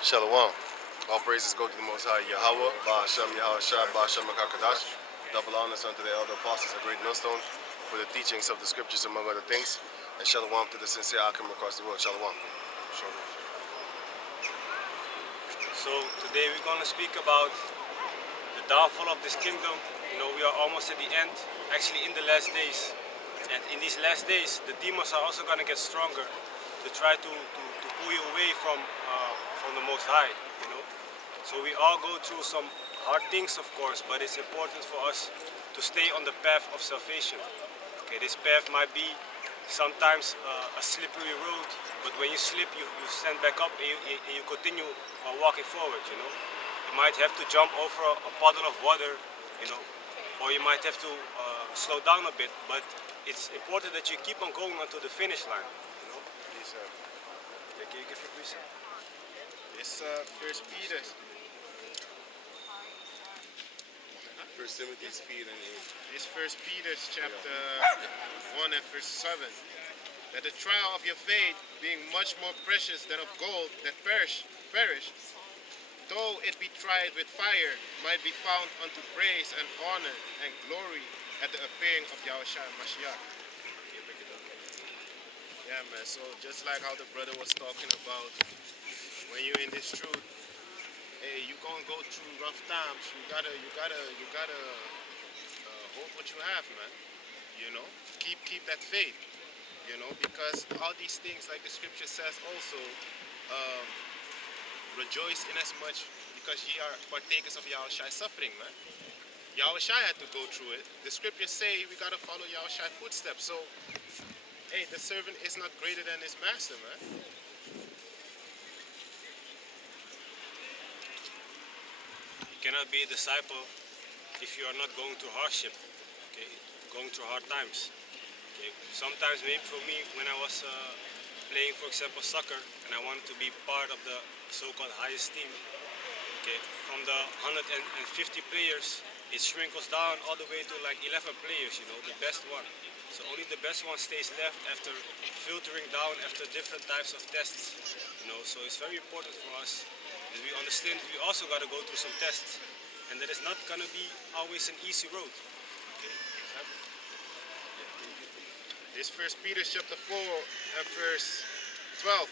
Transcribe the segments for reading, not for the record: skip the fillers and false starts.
Shalom. All praises go to the Most High Yahweh, Ba'ashem Yahushua, Ba'ashem Makakadash. Double honors unto the elder apostles of Great Millstone for the teachings of the scriptures, among other things. And shalom to the sincere Akim across the world. Shalom. So today we're going to speak about the downfall of this kingdom. You know, we are almost at the end, actually in the last days. And in these last days, the demons are also going to get stronger to try to pull you away from the Most High, you know. So we all go through some hard things, of course, but it's important for us to stay on the path of salvation. Okay, this path might be sometimes a slippery road, but when you slip, you stand back up and you continue walking forward, you know. You might have to jump over a puddle of water, you know, or you might have to slow down a bit, but it's important that you keep on going until the finish line, you know. Please, Yeah, can you give your precept? It's First Peter. First Timothy's feed and It's First Peter chapter 1 and verse 7. That the trial of your faith, being much more precious than of gold that perish, though it be tried with fire, might be found unto praise and honor and glory at the appearing of Yahushua Mashiach. Yeah, man. So just like how the brother was talking about, when you're in this truth, hey, you gonna go through rough times. You gotta hold what you have, man. You know, keep that faith. You know, because all these things, like the scripture says, also rejoice in as much because ye are partakers of Yahushua's suffering, man. Yahushua had to go through it. The scriptures say we gotta follow Yahushua's footsteps. So, hey, the servant is not greater than his master, man. You cannot be a disciple if you are not going through hardship, okay, going through hard times. Okay. Sometimes, maybe for me, when I was playing, for example, soccer, and I wanted to be part of the so-called highest team, okay, from the 150 players, it sprinkles down all the way to like 11 players, you know, the best one. So only the best one stays left after filtering down after different types of tests, you know. So it's very important for us that we understand we also got to go through some tests, and that is not going to be always an easy road. Okay. This First Peter chapter 4 and verse 12.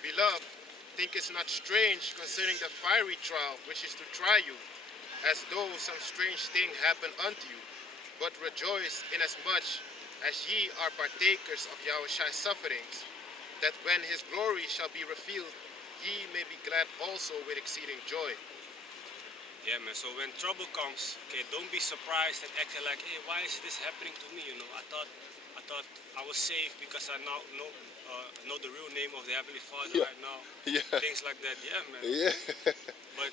Beloved, think it's not strange concerning the fiery trial which is to try you, as though some strange thing happened unto you, but rejoice inasmuch as ye are partakers of Yahushua's sufferings, that when his glory shall be revealed, ye may be glad also with exceeding joy. Yeah, man. So when trouble comes, okay, don't be surprised and acting like, hey, why is this happening to me? You know, I thought I was saved because I now know the real name of the Heavenly Father right now. Yeah. Things like that. Yeah, man. Yeah. But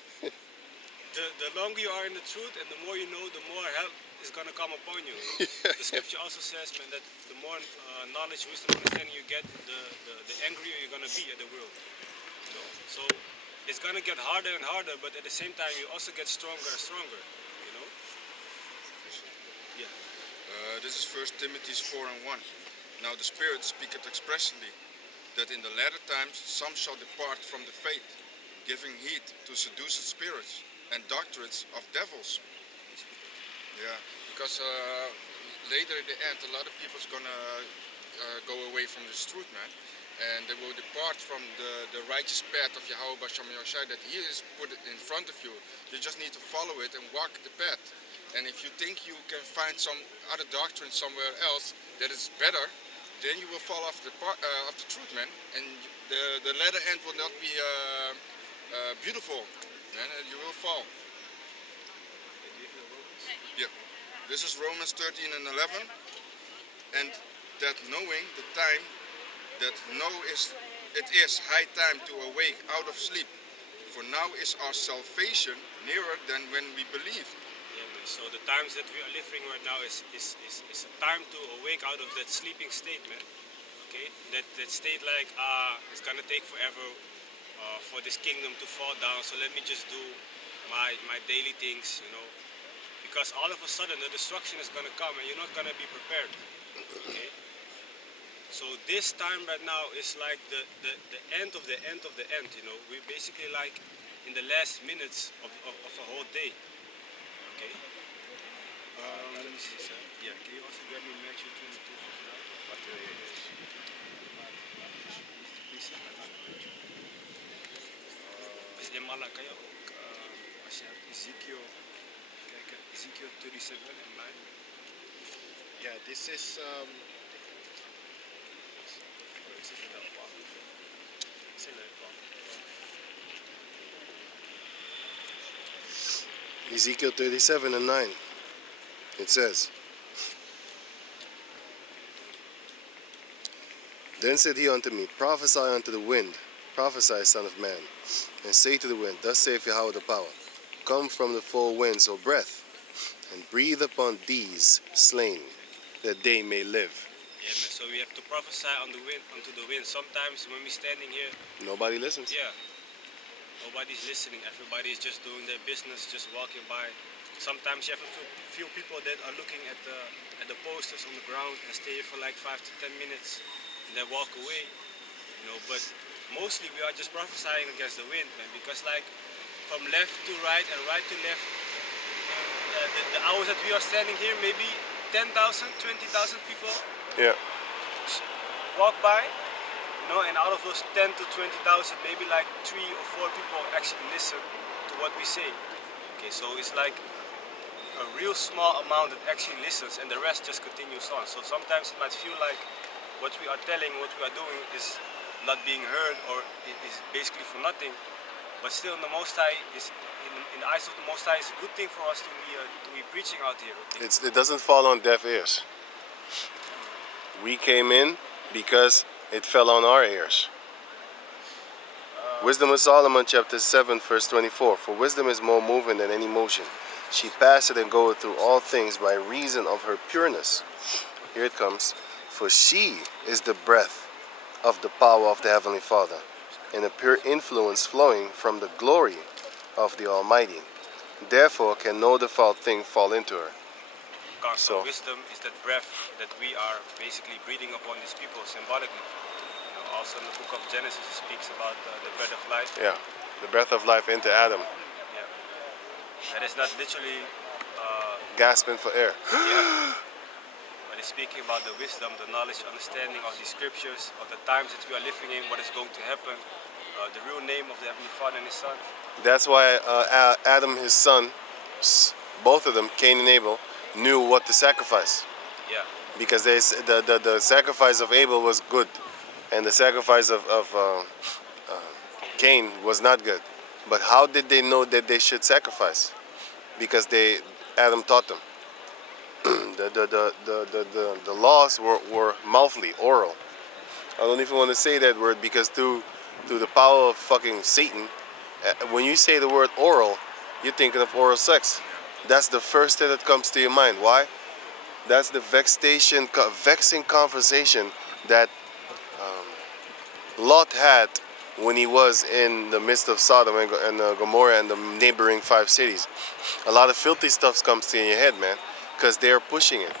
the longer you are in the truth and the more you know, the more help is gonna come upon you. The scripture also says, man, that the more knowledge, wisdom, understanding you get, the angrier you're gonna be at the world. You know? So it's gonna get harder and harder, but at the same time you also get stronger and stronger. You know? Yeah. This is 1 Timothy 4 and 1. Now the Spirit speaketh expressly that in the latter times some shall depart from the faith, giving heed to seducing spirits and doctrines of devils. Yeah, because later in the end, a lot of people's gonna go away from this truth, man, and they will depart from the righteous path of Yahweh B'Shem Yahushua that He is put in front of you. You just need to follow it and walk the path. And if you think you can find some other doctrine somewhere else that is better, then you will fall off the truth, man. And the latter end will not be beautiful, man. And you will fall. Yeah. This is Romans 13 and 11. And that knowing the time, that it is high time to awake out of sleep. For now is our salvation nearer than when we believed. So the times that we are living right now is a time to awake out of that sleeping state, man. Okay, that state like it's gonna take forever for this kingdom to fall down. So let me just do my daily things, you know, because all of a sudden the destruction is gonna come and you're not gonna be prepared. Okay. So this time right now is like the end of the end of the end, you know. We're basically like in the last minutes of a whole day. Okay. Let me see, sir. Yeah, can you also grab me Matthew 22 for now? But please, in Malakaya ook, als je hebt Ezekiel, kijk, Ezekiel 37 en 9. Yeah, this is Ezekiel 37 and 9. It says, Then said he unto me, Prophesy unto the wind, prophesy, son of man, and say to the wind, Thus saith Yahweh the power, Come from the four winds, O breath, and breathe upon these slain, that they may live. Yeah, man. So we have to prophesy on the wind, onto the wind. Sometimes when we're standing here, Nobody listens. yeah, nobody's listening. Everybody is just doing their business, just walking by. Sometimes you have a few people that are looking at the posters on the ground and stay for like 5 to 10 minutes and then walk away. You know, but mostly we are just prophesying against the wind, man. Because like from left to right and right to left, the hours that we are standing here, maybe 10,000, 20,000 people Yeah. walk by. You know, and out of those 10 to 20,000, maybe like 3 or 4 people actually listen to what we say. Okay, so it's like a real small amount that actually listens, and the rest just continues on. So sometimes it might feel like what we are telling, what we are doing is not being heard, or it is basically for nothing. But still, in the Most High is in the eyes of the Most High, it's a good thing for us to be preaching out here. Okay? It doesn't fall on deaf ears. We came in because it fell on our ears. Wisdom of Solomon chapter 7 verse 24. For wisdom is more moving than any motion. She passeth and goeth through all things by reason of her pureness. Here it comes. For she is the breath of the power of the Heavenly Father, and a pure influence flowing from the glory of the Almighty. Therefore can no defiled thing fall into her. So wisdom is that breath that we are basically breathing upon these people symbolically. You know, also in the book of Genesis it speaks about the breath of life. Yeah, the breath of life into Adam. Yeah. That is not literally gasping for air. yeah. But it's speaking about the wisdom, the knowledge, understanding of the scriptures, of the times that we are living in, what is going to happen, the real name of the Heavenly Father and His Son. That's why Adam, his son, both of them, Cain and Abel, knew what to sacrifice. Yeah. Because the sacrifice of Abel was good, and the sacrifice of Cain was not good. But how did they know that they should sacrifice? Because Adam taught them. The laws were mouthly, oral. I don't even want to say that word because through the power of fucking Satan, when you say the word oral, you're thinking of oral sex. That's the first thing that comes to your mind. Why? That's the vexing conversation that Lot had when he was in the midst of Sodom and Gomorrah and the neighboring 5 cities. A lot of filthy stuff comes to your head, man, because they're pushing it.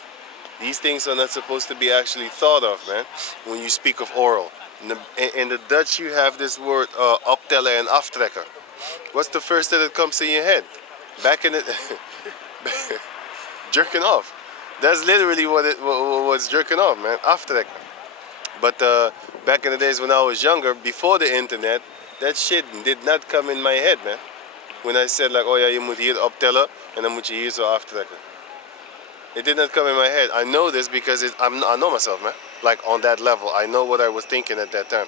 These things are not supposed to be actually thought of, man, when you speak of oral. In the Dutch, you have this word, optellen and aftrekken. What's the first thing that comes to your head? Back in the... jerking off. That's literally what's jerking off, man. Aftrekken. But back in the days when I was younger, before the internet, that shit did not come in my head, man. When I said like, oh ja, je moet hier optellen en dan moet je hier zo aftrekken. It did not come in my head. I know this because I know myself, man. Like on that level, I know what I was thinking at that time.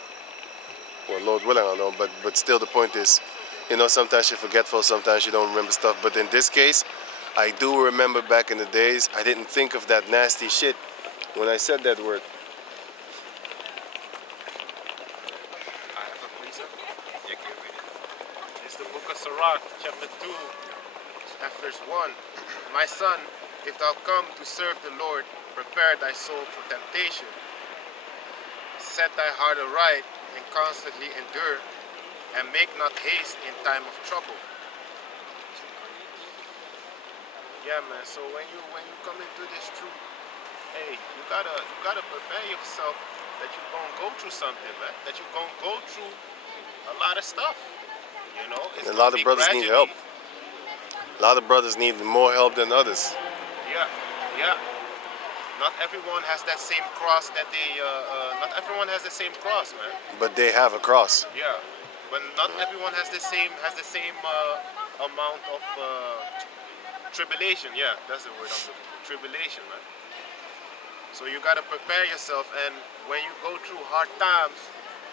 Well, Lord willing, I know, but still the point is, you know, sometimes you're forgetful, sometimes you don't remember stuff. But in this case, I do remember back in the days, I didn't think of that nasty shit when I said that word. It's the book of Sirach, chapter 2, and verse 1. My son, if thou come to serve the Lord, prepare thy soul for temptation. Set thy heart aright and constantly endure, and make not haste in time of trouble. Yeah, man. So when you come into this truth, hey, you gotta prepare yourself that you're gonna go through something, man. That you're gonna go through a lot of stuff. You know, it's A gonna lot of be brothers need gradually. help. A lot of brothers need more help than others. Yeah, yeah. Not everyone has that same cross that they. Not everyone has the same cross, man. But they have a cross. Yeah, but not everyone has the same amount of tribulation. Yeah, that's the word I'm looking for. Tribulation, man. So you gotta prepare yourself, and when you go through hard times,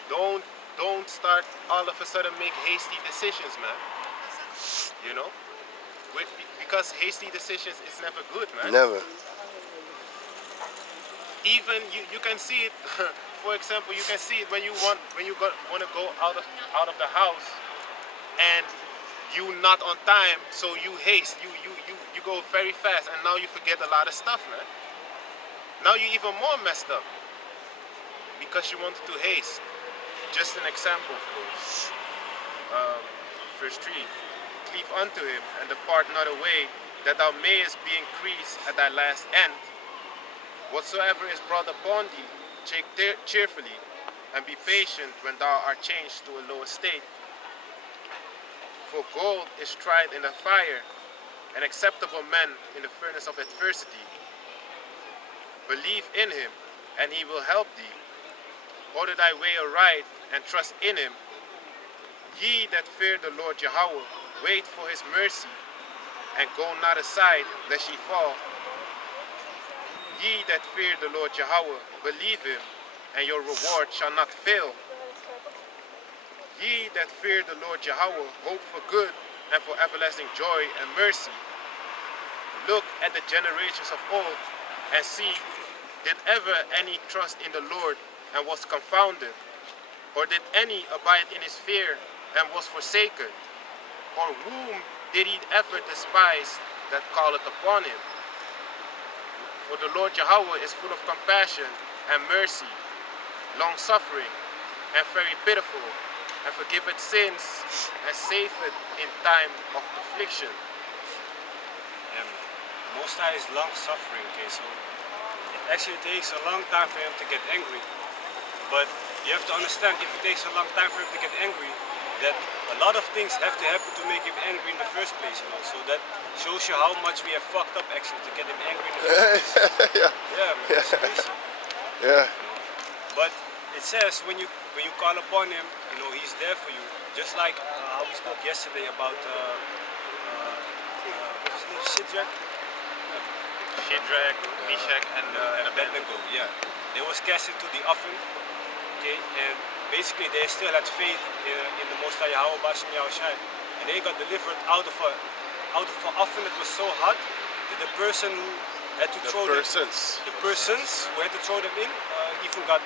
don't don't start all of a sudden make hasty decisions, man. You know, because hasty decisions is never good, man. Never. Even you can see it. For example, you can see it when you want to go out of the house and you not on time, so you haste, you go very fast, and now you forget a lot of stuff, man. Now you even more messed up because you wanted to haste. Just an example, of course. Verse 3: Cleave unto him and depart not away, that thou mayest be increased at thy last end. Whatsoever is brought upon thee, take cheerfully, and be patient when thou art changed to a lower state. For gold is tried in the fire, and acceptable men in the furnace of adversity. Believe in him, and he will help thee. Order thy way aright, and trust in him. Ye that fear the Lord Yahweh, wait for his mercy, and go not aside, lest ye fall. Ye that fear the Lord Yahweh, believe him, and your reward shall not fail. Ye that fear the Lord Yahweh, hope for good and for everlasting joy and mercy. Look at the generations of old, and see, did ever any trust in the Lord and was confounded? Or did any abide in his fear and was forsaken? Or whom did he ever despise that calleth upon him? For the Lord Yahweh is full of compassion and mercy, long-suffering, and very pitiful, and forgiveth sins, and saveth in time of affliction. Most High is long-suffering, okay, so it actually takes a long time for him to get angry. But you have to understand, if it takes a long time for him to get angry, that a lot of things have to happen to make him angry in the first place, you know. So that shows you how much we have fucked up actually to get him angry in the first place. Yeah. Yeah, man, it's crazy. Yeah. But it says when you call upon him, you know, he's there for you. Just like how we spoke yesterday about what's his name, Shadrach, Shadrach, Meshach, and Abednego. Yeah, they was cast into the oven. Okay, and basically they still had faith in the Most High Yahweh Bashem Yahushai, and they got delivered out of an oven that was so hot that the person who had to throw the persons who had to throw them in even got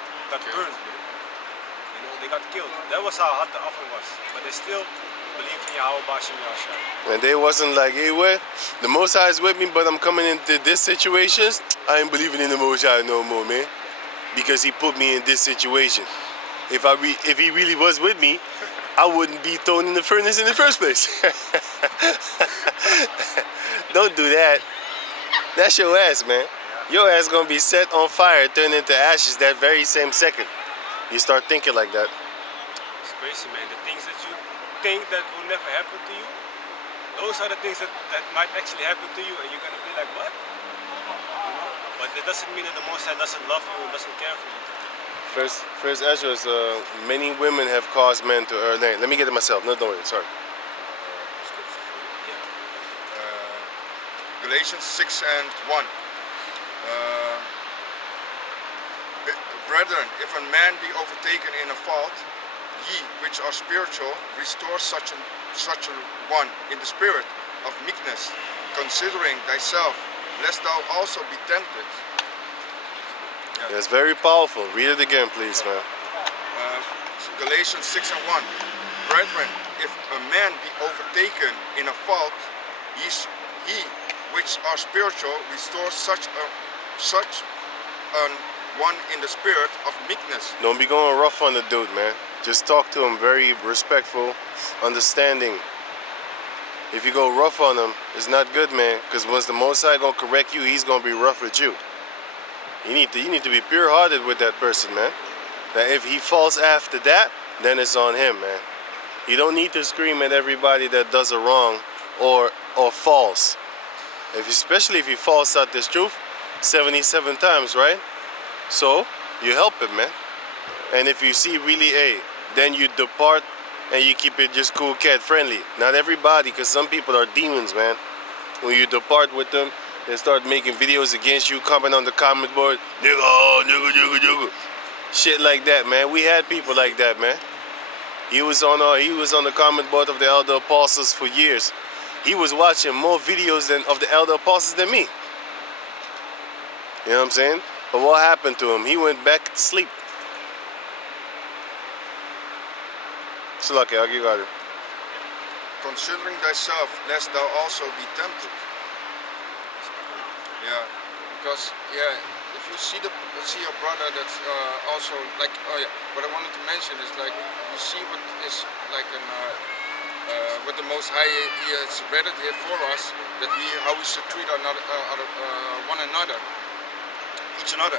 burned. You know, they got killed. That was how hot the oven was, but they still believed in Yahweh Bashem Yahushai. And they wasn't like, hey, what? The Most High is with me, but I'm coming into this situations. I ain't believing in the Most High no more, man. Because he put me in this situation. If he really was with me, I wouldn't be thrown in the furnace in the first place. Don't do that. That's your ass, man. Your ass gonna be set on fire, turned into ashes that very same second. You start thinking like that. It's crazy, man. The things that you think that will never happen to you, those are the things that might actually happen to you, and you're gonna be like, what? But it doesn't mean that the Most High doesn't love you and doesn't care for you. First Ezra, many women have caused men to err. Let me get it myself. No, don't worry. Sorry. Galatians 6 and 1. Brethren, if a man be overtaken in a fault, ye which are spiritual, restore such a one in the spirit of meekness, considering thyself, lest thou also be tempted. Yeah. It's very powerful. Read it again, please, man. Galatians 6 and 1. Brethren, if a man be overtaken in a fault, he which are spiritual, restore such an one in the spirit of meekness. Don't be going rough on the dude, man. Just talk to him very respectful, understanding. If you go rough on him, it's not good, man. Because once the Most High gonna correct you, he's gonna be rough with you. You need to be pure-hearted with that person, man. That if he falls after that, then it's on him, man. You don't need to scream at everybody that does a wrong or false. Especially if he falls out this truth 77 times, right? So you help him, man. And if you see really then you depart and you keep it just cool, cat friendly. Not everybody, because some people are demons, man. When you depart with them, they start making videos against you, comment on the comment board, nigga, oh, nigga, nigga, nigga. Shit like that, man. We had people like that, man. He was on the comment board of the elder apostles for years. He was watching more videos of the elder apostles than me. You know what I'm saying? But what happened to him? He went back to sleep. So lucky, I'll give you. Considering thyself, lest thou also be tempted. Yeah, because if you see a brother that's also like, what I wanted to mention is like, you see what is like what the Most High He has read it here for us, that how we should treat one another, each another.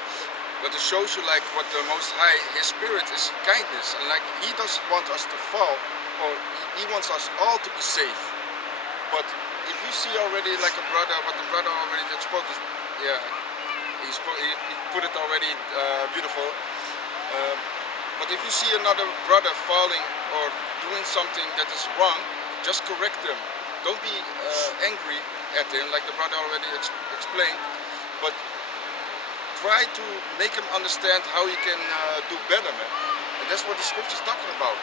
But it shows you like what the Most High, His Spirit is kindness, and like He doesn't want us to fall, or He wants us all to be safe. But if you see already like a brother, what the brother already spoke, he put it already beautiful. But if you see another brother falling or doing something that is wrong, just correct them. Don't be angry at him, like the brother already explained. But try to make him understand how he can do better, man. And that's what the scripture is talking about.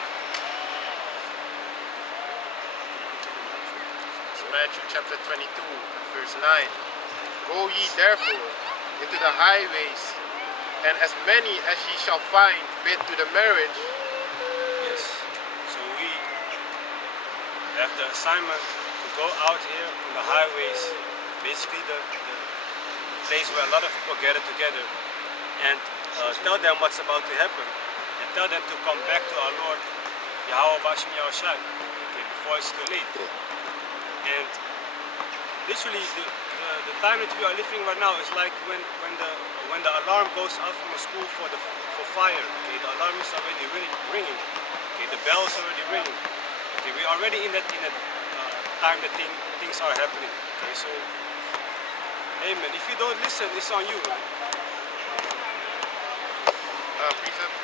It's Matthew chapter 22, verse 9. Go ye therefore into the highways, and as many as ye shall find bid to the marriage. Yes. So we have the assignment to go out here on the highways, basically the place where a lot of people gather together, and tell them what's about to happen, and tell them to come back to our Lord, Yahweh Bashem Yahushai, before it's too late. And literally the time that we are living right now is like when the alarm goes off from a school for fire. Okay, the alarm is already ringing. Okay, the bell is already ringing. Okay, we're already in that time that things are happening. Okay, so amen. If you don't listen, it's on you. Precept.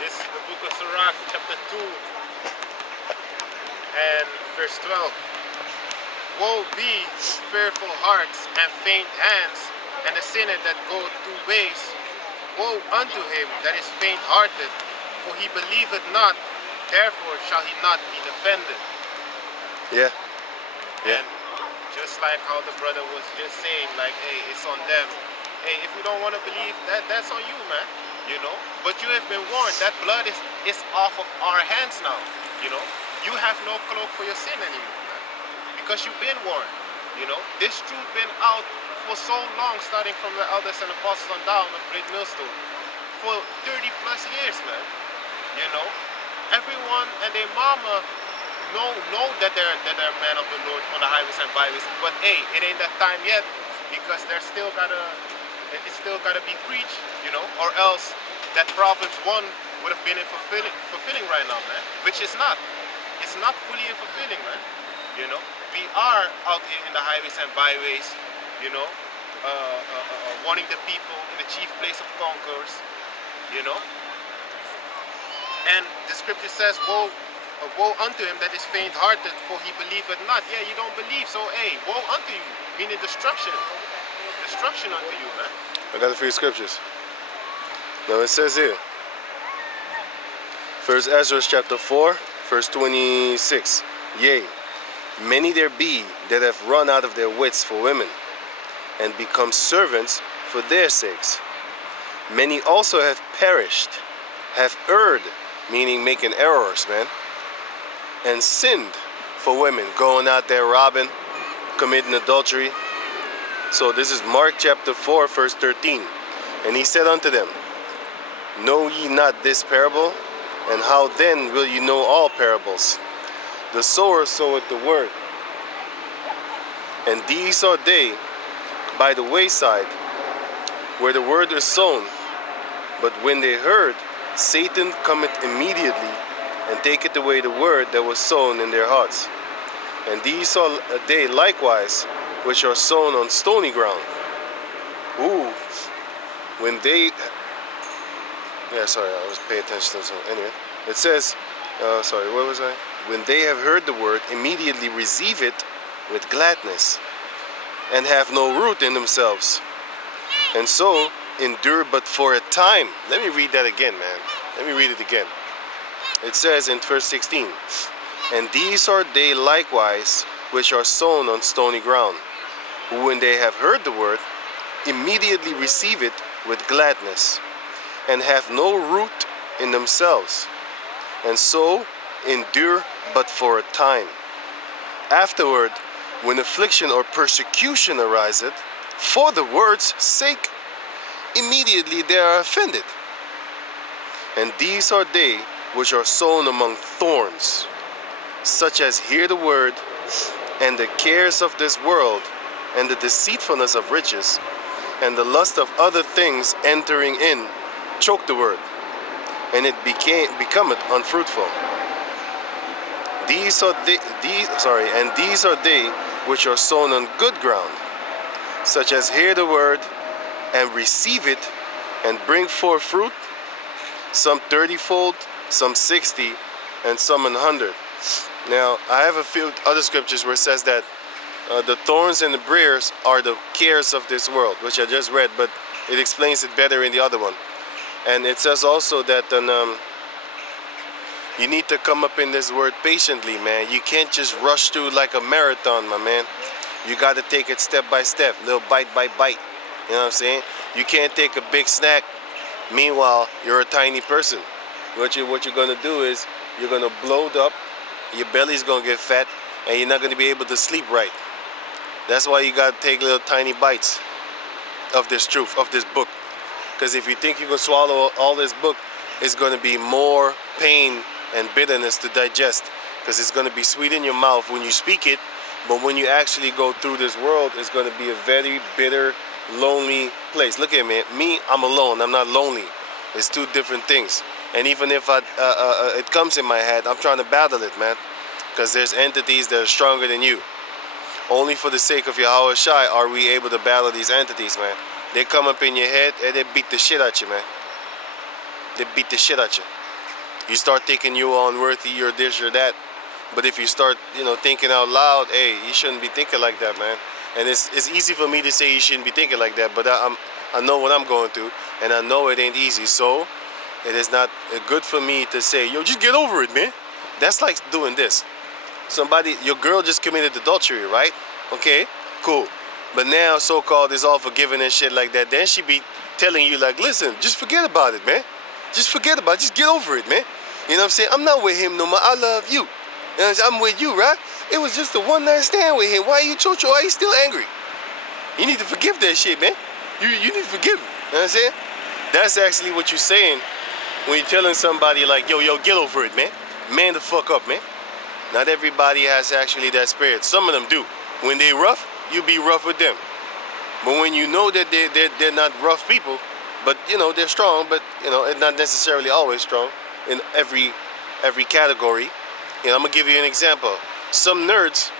This is the book of Sirach, chapter 2 and verse 12. Woe be to fearful hearts and faint hands, and the sinner that goeth two ways. Woe unto him that is faint-hearted, for he believeth not, therefore shall he not be defended. Yeah. And just like how the brother was just saying, like, hey, it's on them. Hey, if you don't want to believe, that's on you, man. You know? But you have been warned. That blood is off of our hands now. You know? You have no cloak for your sin anymore, man. Because you've been warned. You know? This truth been out for so long, starting from the elders and apostles on down of Great Millstone. For 30 plus years, man. You know? Everyone and their mama know that they're men of the Lord on the highways and byways, but hey, it ain't that time yet, because it's still gotta be preached, you know, or else that Proverbs 1 would have been in fulfilling right now, man, which is not. It's not fully in fulfilling, man. You know, we are out here in the highways and byways, you know, warning the people in the chief place of concourse, you know, and the scripture says, woe unto him that is faint-hearted, for he believeth not. Yeah, you don't believe, so hey, woe unto you, meaning destruction. Destruction unto you, man. I got a few scriptures. Now it says here, First Ezra chapter 4, verse 26. Yea, many there be that have run out of their wits for women, and become servants for their sakes. Many also have perished, have erred, meaning making errors, man, and sinned for women, going out there robbing, committing adultery. So this is Mark chapter 4, verse 13. And he said unto them, Know ye not this parable? And how then will ye know all parables? The sower soweth the word. And these are they by the wayside, where the word is sown. But when they heard, Satan cometh immediately, and taketh away the word that was sown in their hearts. And these are they likewise, which are sown on stony ground. Ooh, when they, yeah, sorry, I was paying attention to something. Anyway, it says, sorry, where was I? When they have heard the word, immediately receive it with gladness, and have no root in themselves, and so endure but for a time. Let me read that again, man. Let me read it again. It says in verse 16, and these are they likewise which are sown on stony ground, who when they have heard the word, immediately receive it with gladness, and have no root in themselves, and so endure but for a time. Afterward, when affliction or persecution ariseth for the word's sake, immediately they are offended. And these are they which are sown among thorns, such as hear the word, and the cares of this world, and the deceitfulness of riches, and the lust of other things entering in, choke the word, and it becometh unfruitful. These are they which are sown on good ground, such as hear the word, and receive it, and bring forth fruit, some 30-fold, some 60, and some 100. Now, I have a few other scriptures where it says that the thorns and the briars are the cares of this world, which I just read, but it explains it better in the other one. And it says also that you need to come up in this word patiently, man. You can't just rush through like a marathon, my man. You got to take it step by step, little bite by bite. You know what I'm saying? You can't take a big snack. Meanwhile, you're a tiny person. What you're gonna do is you're gonna bloat up. Your belly's gonna get fat, and you're not gonna be able to sleep right. That's why you gotta take little tiny bites of this truth, of this book. Because if you think you can swallow all this book, it's gonna be more pain and bitterness to digest. Because it's gonna be sweet in your mouth when you speak it, but when you actually go through this world, it's gonna be a very bitter, lonely place. Look at me, I'm alone. I'm not lonely. It's two different things. And even if it comes in my head, I'm trying to battle it, man. Because there's entities that are stronger than you. Only for the sake of Yahweh Shai are we able to battle these entities, man. They come up in your head and they beat the shit out you, man. They beat the shit out you. You start thinking you are unworthy, you're this, you're that. But if you start, thinking out loud, hey, you shouldn't be thinking like that, man. And it's easy for me to say you shouldn't be thinking like that, but I know what I'm going through, and I know it ain't easy. So it is not good for me to say, yo, just get over it, man. That's like doing this. Your girl just committed adultery, right? Okay, cool. But now, so-called, is all forgiven and shit like that. Then she be telling you, like, listen, just forget about it, man. Just forget about it. Just get over it, man. You know what I'm saying? I'm not with him no more. I love you. You know, I'm with you, right? It was just a one-night stand with him. Why are you chocho? Why are you still angry? You need to forgive that shit, man. You need to forgive him. You know what I'm saying? That's actually what you're saying when you're telling somebody like, yo, get over it, man. Man the fuck up, man. Not everybody has actually that spirit. Some of them do. When they rough, you be rough with them. But when you know that they're not rough people, but they're strong, but and not necessarily always strong in every category. I'm gonna give you an example. Some nerds,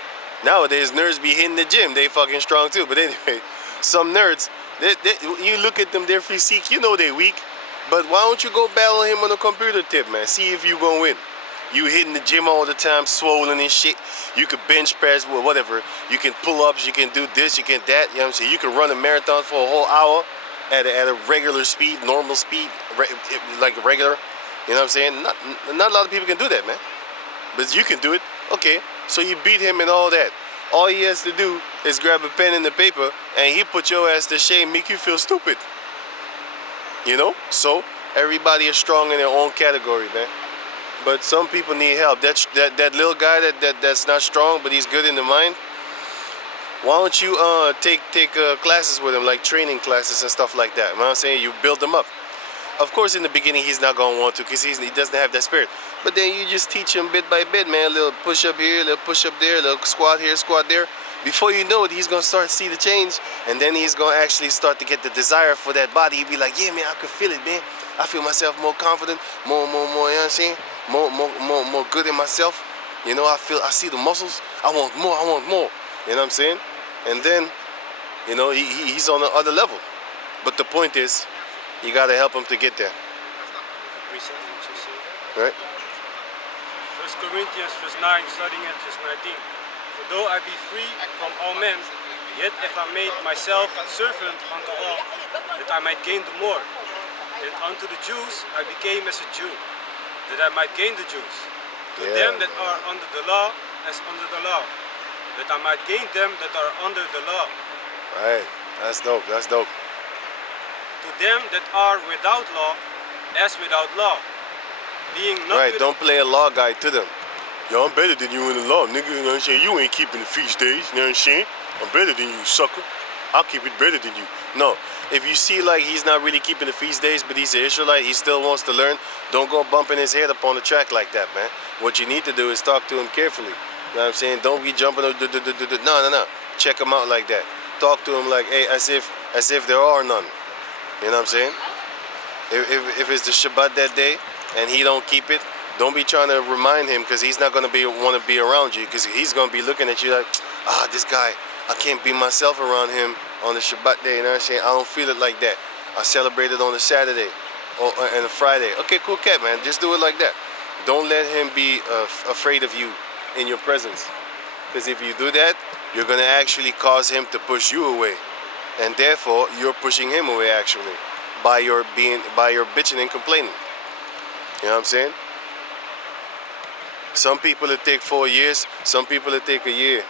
nowadays nerds be hitting the gym. They fucking strong too. But anyway, some nerds, you look at them, their physique, they weak. But why don't you go battle him on a computer tip, man? See if you gonna win. You hitting the gym all the time, swollen and shit. You could bench press, whatever. You can pull ups, you can do this, you can that. You know what I'm saying? You can run a marathon for a whole hour at a regular speed, normal speed, like regular. You know what I'm saying? Not a lot of people can do that, man. But you can do it. Okay, so you beat him and all that. All he has to do is grab a pen and the paper, and he put your ass to shame, make you feel stupid. So everybody is strong in their own category, man. But some people need help. That little guy that's not strong, but he's good in the mind. Why don't you take classes with him, like training classes and stuff like that? You know what I'm saying? You build him up. Of course, in the beginning, he's not going to want to because he doesn't have that spirit. But then you just teach him bit by bit, man. A little push up here, a little push up there, a little squat here, squat there. before you know it, he's gonna start to see the change, and then he's gonna actually start to get the desire for that body. He'd be like, yeah, man, I can feel it, man. I feel myself more confident, more, you know what I'm saying? More good in myself. You know, I see the muscles. I want more, I want more. You know what I'm saying? And then, you know, he's on the other level. But the point is, you gotta help him to get there. Right? 1 Corinthians verse 9, starting at verse 19. For though I be free from all men, yet if I made myself servant unto all, that I might gain the more. And unto the Jews I became as a Jew, that I might gain the Jews. To them that are under the law, as under the law, that I might gain them that are under the law. Right. That's dope. That's dope. To them that are without law, as without law. Being not Right, don't play a law guy to them. Yo, I'm better than you in the law, nigga. You know what I'm saying? You ain't keeping the feast days, you know what I'm saying? I'm better than you, sucker. I'll keep it better than you. No, if you see like he's not really keeping the feast days, but he's an Israelite, he still wants to learn, don't go bumping his head up on the track like that, man. What you need to do is talk to him carefully. You know what I'm saying? Don't be jumping. No. Check him out like that. Talk to him like, hey, as if there are none. You know what I'm saying? If it's the Shabbat that day and he don't keep it, don't be trying to remind him, because he's not going to want to be around you, because he's going to be looking at you like, this guy, I can't be myself around him on the Shabbat day. You know what I'm saying? I don't feel it like that. I celebrate it on a Saturday and a Friday. Okay, cool cat, man. Just do it like that. Don't let him be afraid of you in your presence, because if you do that, you're going to actually cause him to push you away, and therefore you're pushing him away actually by your bitching and complaining. You know what I'm saying? Some people it take 4 years, some people it take a year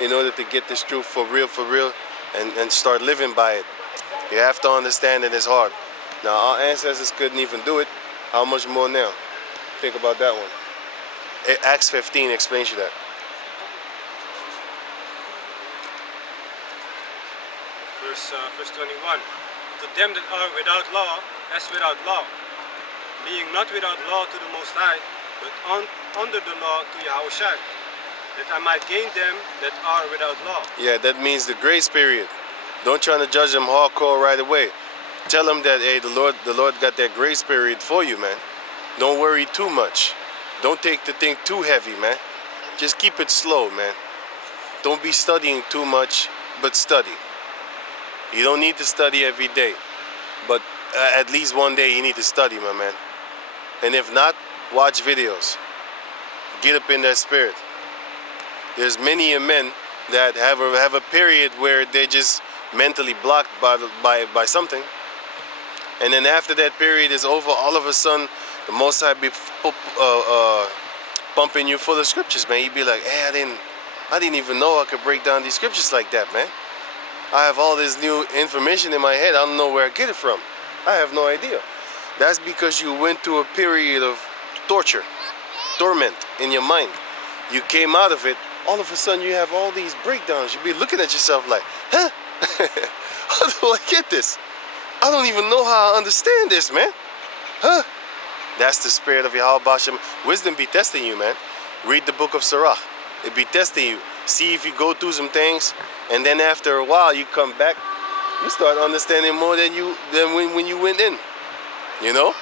in order to get this truth for real, and start living by it. You have to understand that it's hard. Now, our ancestors couldn't even do it. How much more now? Think about that one. Acts 15 explains you that. Verse 21. To them that are without law, as without law, being not without law to the Most High, but under the law to Yahushua, that I might gain them that are without law. Yeah, that means the grace period. Don't try to judge them hardcore right away. Tell them that, hey, the Lord got that grace period for you, man. Don't worry too much. Don't take the thing too heavy, man. Just keep it slow, man. Don't be studying too much, but study. You don't need to study every day, but at least one day you need to study, my man. And if not, watch videos. Get up in that spirit. There's many men that have a period where they're just mentally blocked by something, and then after that period is over, all of a sudden the Most High be pumping you full of scriptures, man. You'd be like, hey, I didn't even know I could break down these scriptures like that, man. I have all this new information in my head. I don't know where I get it from. I have no idea. That's because you went through a period of torment in your mind. You came out of it. All of a sudden you have all these breakdowns. You'd be looking at yourself like, huh? How do I get this? I don't even know how I understand this, man. Huh? That's the spirit of Yahweh Bashem. Wisdom be testing you, man. Read the book of Sirach. It be testing you. See if you go through some things, and then after a while you come back, you start understanding more than when you went in. You know?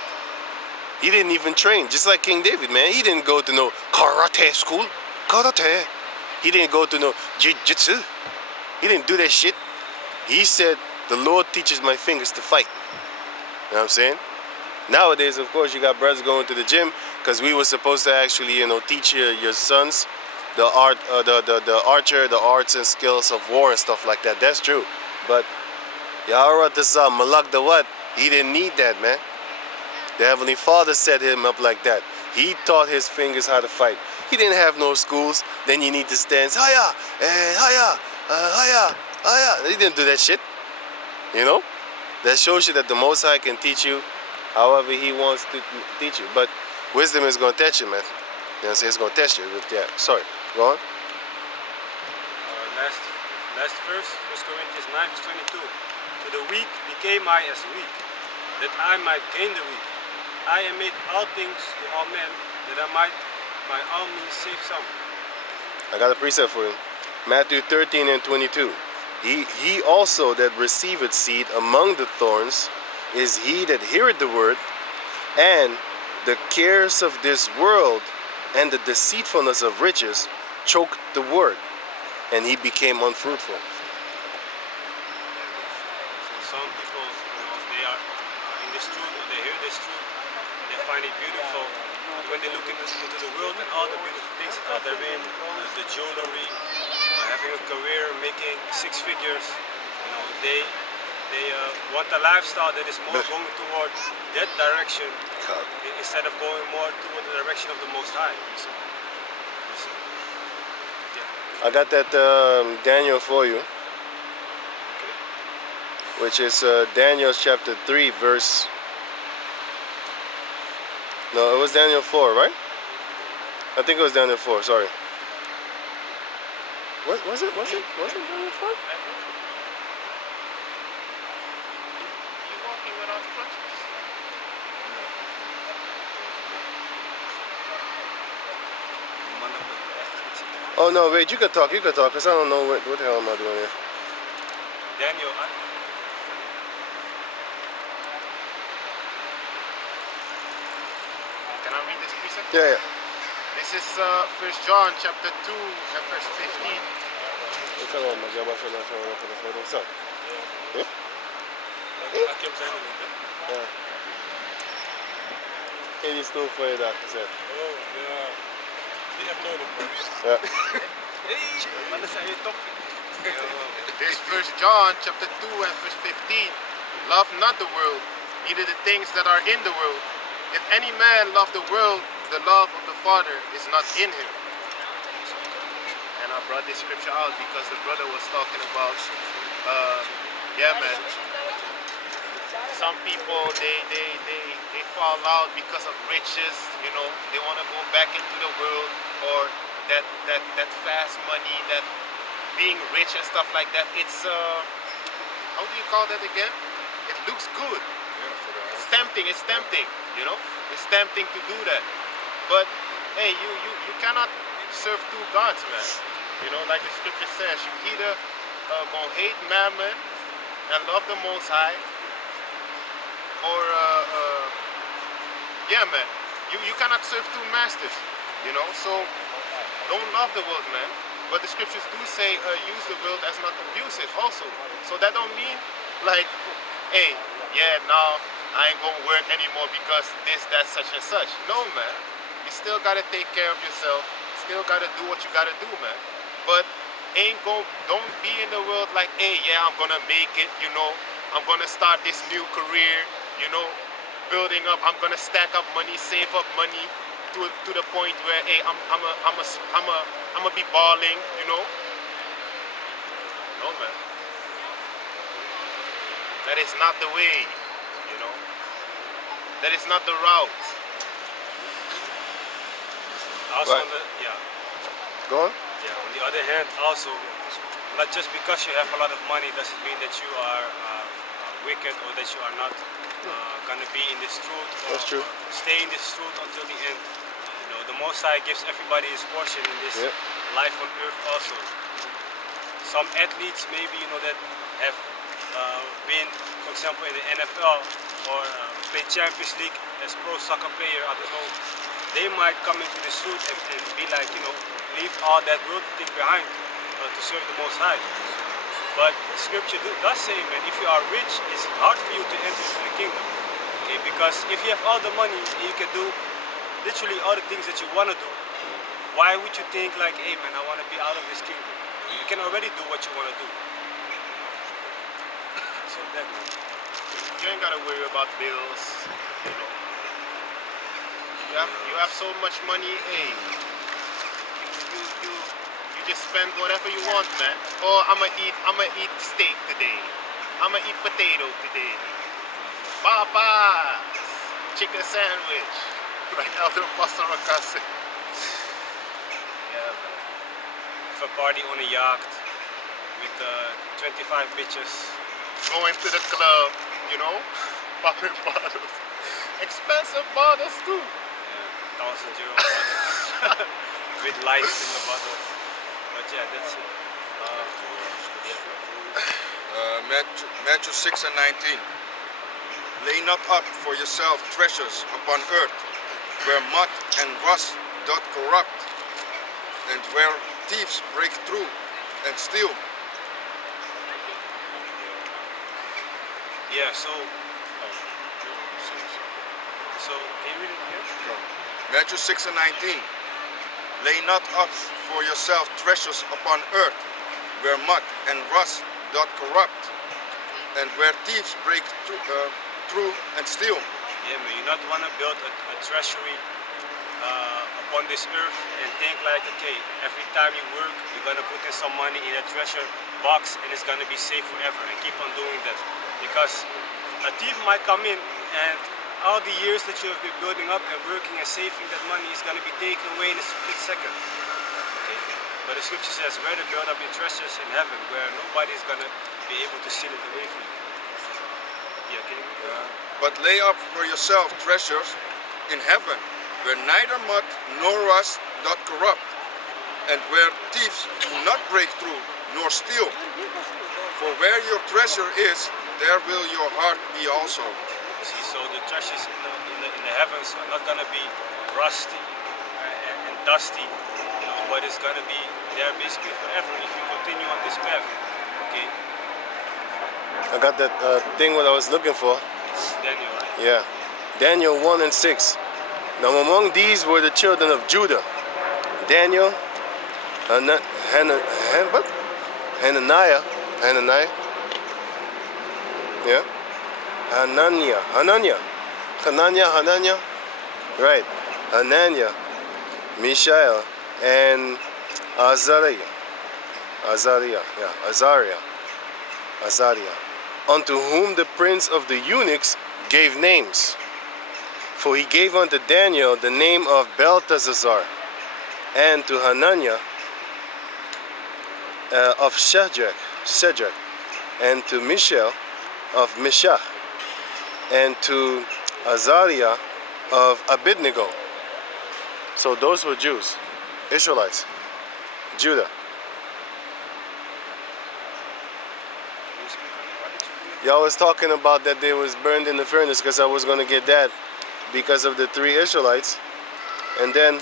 He didn't even train, just like King David, man. He didn't go to no karate school. Karate. He didn't go to no jiu-jitsu. He didn't do that shit. He said, the Lord teaches my fingers to fight. You know what I'm saying? Nowadays, of course, you got brothers going to the gym, because we were supposed to actually, teach your sons the art, the archer, the arts and skills of war and stuff like that. That's true. But Yahweh Tazah, Malak Dawat, he didn't need that, man. The Heavenly Father set him up like that. He taught his fingers how to fight. He didn't have no schools. Then you need to stand, hiya, hiya, hiya, hiya. He didn't do that shit. You know? That shows you that the Most High can teach you however he wants to teach you. But wisdom is going to test you, man. You know what I'm saying? It's going to test you. Yeah, sorry. Go on. Last verse, 1 Corinthians 9, verse 22. To the weak became I as weak, that I might gain the weak. I am made all things to all men, that I might by all means save some. I got a precept for you. Matthew 13 and 22. He also that receiveth seed among the thorns is he that heareth the word, and the cares of this world and the deceitfulness of riches choked the word, and he became unfruitful. So some people, they are in this truth, or they hear this truth, and they find it beautiful. But when they look into the world and all the beautiful things that are therein, the jewelry, having a career, making six figures, they want a lifestyle that is more going toward that direction instead of going more toward the direction of the Most High. I got that Daniel for you, which is Daniel chapter 3 verse. No, it was Daniel 4, right? I think it was Daniel 4, sorry. Was it Daniel 4? You walking without crutches? Oh no, wait, you can talk, because I don't know what the hell am I doing here. Daniel, Can I read this precept? Yeah. This is 1 John chapter 2 and verse 15. What's up, my God? What's up? Yeah? Yeah. Geen die stoel voor je daar gezet. Oh, ja. Die heb nodig, man. Ja. Maar dat zijn je top. This is 1 John chapter 2 and verse 15. Love not the world, neither the things that are in the world. If any man love the world, the love of the Father is not in him. And I brought this scripture out because the brother was talking about, some people they fall out because of riches, they want to go back into the world, or that fast money, that being rich and stuff like that. It's how do you call that again? It looks good. It's tempting, it's tempting, It's tempting to do that. But hey, you cannot serve two gods, man. Like the scripture says, you either gonna hate mammon and love the Most High, or man, you cannot serve two masters, So don't love the world, man. But the scriptures do say use the world as not abuse it also. So that don't mean like, hey, now I ain't gonna work anymore because this, that, such and such. No, man. You still gotta take care of yourself. Still gotta do what you gotta do, man. But don't be in the world like, hey, I'm gonna make it, I'm gonna start this new career, building up. I'm gonna stack up money, save up money to the point where, hey, I'm be balling, No, man. That is not the way, That is not the route. Also, Right. Go on. Yeah, on the other hand, also, not just because you have a lot of money doesn't mean that you are wicked, or that you are not going to be in this truth, or That's true. stay in this truth until the end. The Most High gives everybody his portion in this life on earth also. Some athletes maybe, that have been, for example, in the NFL, or play Champions League as pro soccer player, I don't know, they might come into this truth and be like, leave all that worldly thing behind to serve the Most High. But the scripture does say, man, if you are rich, it's hard for you to enter into the kingdom. Okay, because if you have all the money, you can do literally all the things that you want to do. Why would you think like, hey man, I want to be out of this kingdom? You can already do what you want to do. So that, man. You ain't gotta worry about bills, You have so much money, hey. You just spend whatever you want, man. Oh, I'ma eat steak today. I'ma eat potato today. Papa's chicken sandwich. Like Elder Pastor Rakase. Yeah, man. Have a party on a yacht with 25 bitches. Going to the club, popping bottles. Expensive bottles too. Yeah, €1,000 bottles with lights in the bottle. But yeah, that's it. Matthew 6 and 19. Lay not up for yourself treasures upon earth, where moth and rust doth corrupt, and where thieves break through and steal. Yeah, so can you read it again? Matthew 6 and 19. Lay not up for yourself treasures upon earth, where moth and rust doth corrupt, and where thieves break through and steal. Yeah, man, you not want to build a treasury upon this earth and think like, okay, every time you work, you're going to put in some money in a treasure box and it's going to be safe forever, and keep on doing that. Because a thief might come in and all the years that you have been building up and working and saving that money is going to be taken away in a split second. Okay? But the scripture says, where to build up your treasures in heaven, where nobody is going to be able to steal it away from you. Yeah, can you? But lay up for yourself treasures in heaven, where neither moth nor rust doth corrupt, and where thieves do not break through nor steal. For where your treasure is, there will your heart be also. See, so the treasures in the heavens are not going to be rusty and dusty, you know, but it's going to be there basically forever if you continue on this path. Okay? I got that thing what I was looking for. Daniel, right? Yeah. Daniel 1 and 6. Now among these were the children of Judah. Daniel, Hananiah. Yeah. Hananiah. Right. Hananiah, Mishael, and Azariah. Unto whom the prince of the eunuchs gave names. For he gave unto Daniel the name of Belteshazzar, and to Hananiah of Shadrach, and to Mishael of Meshach, and to Azariah of Abednego. So those were Jews, Israelites, Judah. Y'all was talking about that they was burned in the furnace, because I was going to get that because of the 3 Israelites. And then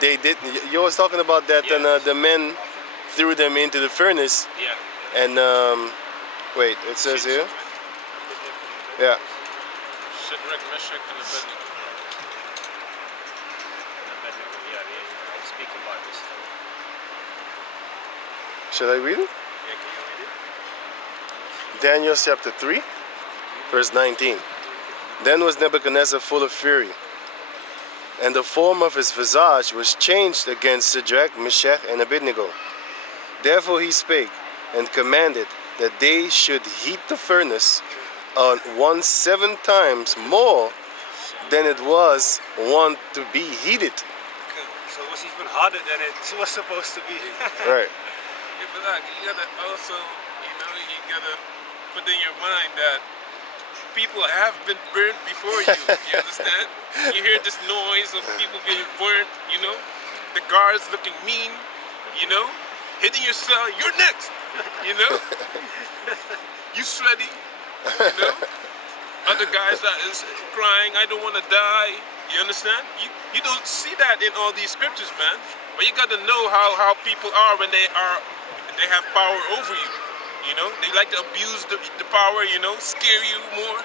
they did. You was talking about that, Yeah. and the men threw them into the furnace. Yeah. And wait, it says here. Yeah. Shadrach, Meshach, and Abednego. Yeah, they speak about this. Should I read it? Yeah, can you read it? Daniel chapter 3, verse 19. Then was Nebuchadnezzar full of fury, and the form of his visage was changed against Shadrach, Meshach, and Abednego. Therefore he spake, and commanded that they should heat the furnace on 7 times more than it was wont to be heated. So it was even harder than it was supposed to be. Right. Yeah, but like, you gotta also, you gotta put in your mind that people have been burnt before you. You understand? You hear this noise of people being burnt, the guards looking mean, hitting your cell, you're next, you sweaty, other guys that is crying, I don't want to die. You understand? You don't see that in all these scriptures, man. But you got to know how people are when they have power over you. They like to abuse the power, scare you more,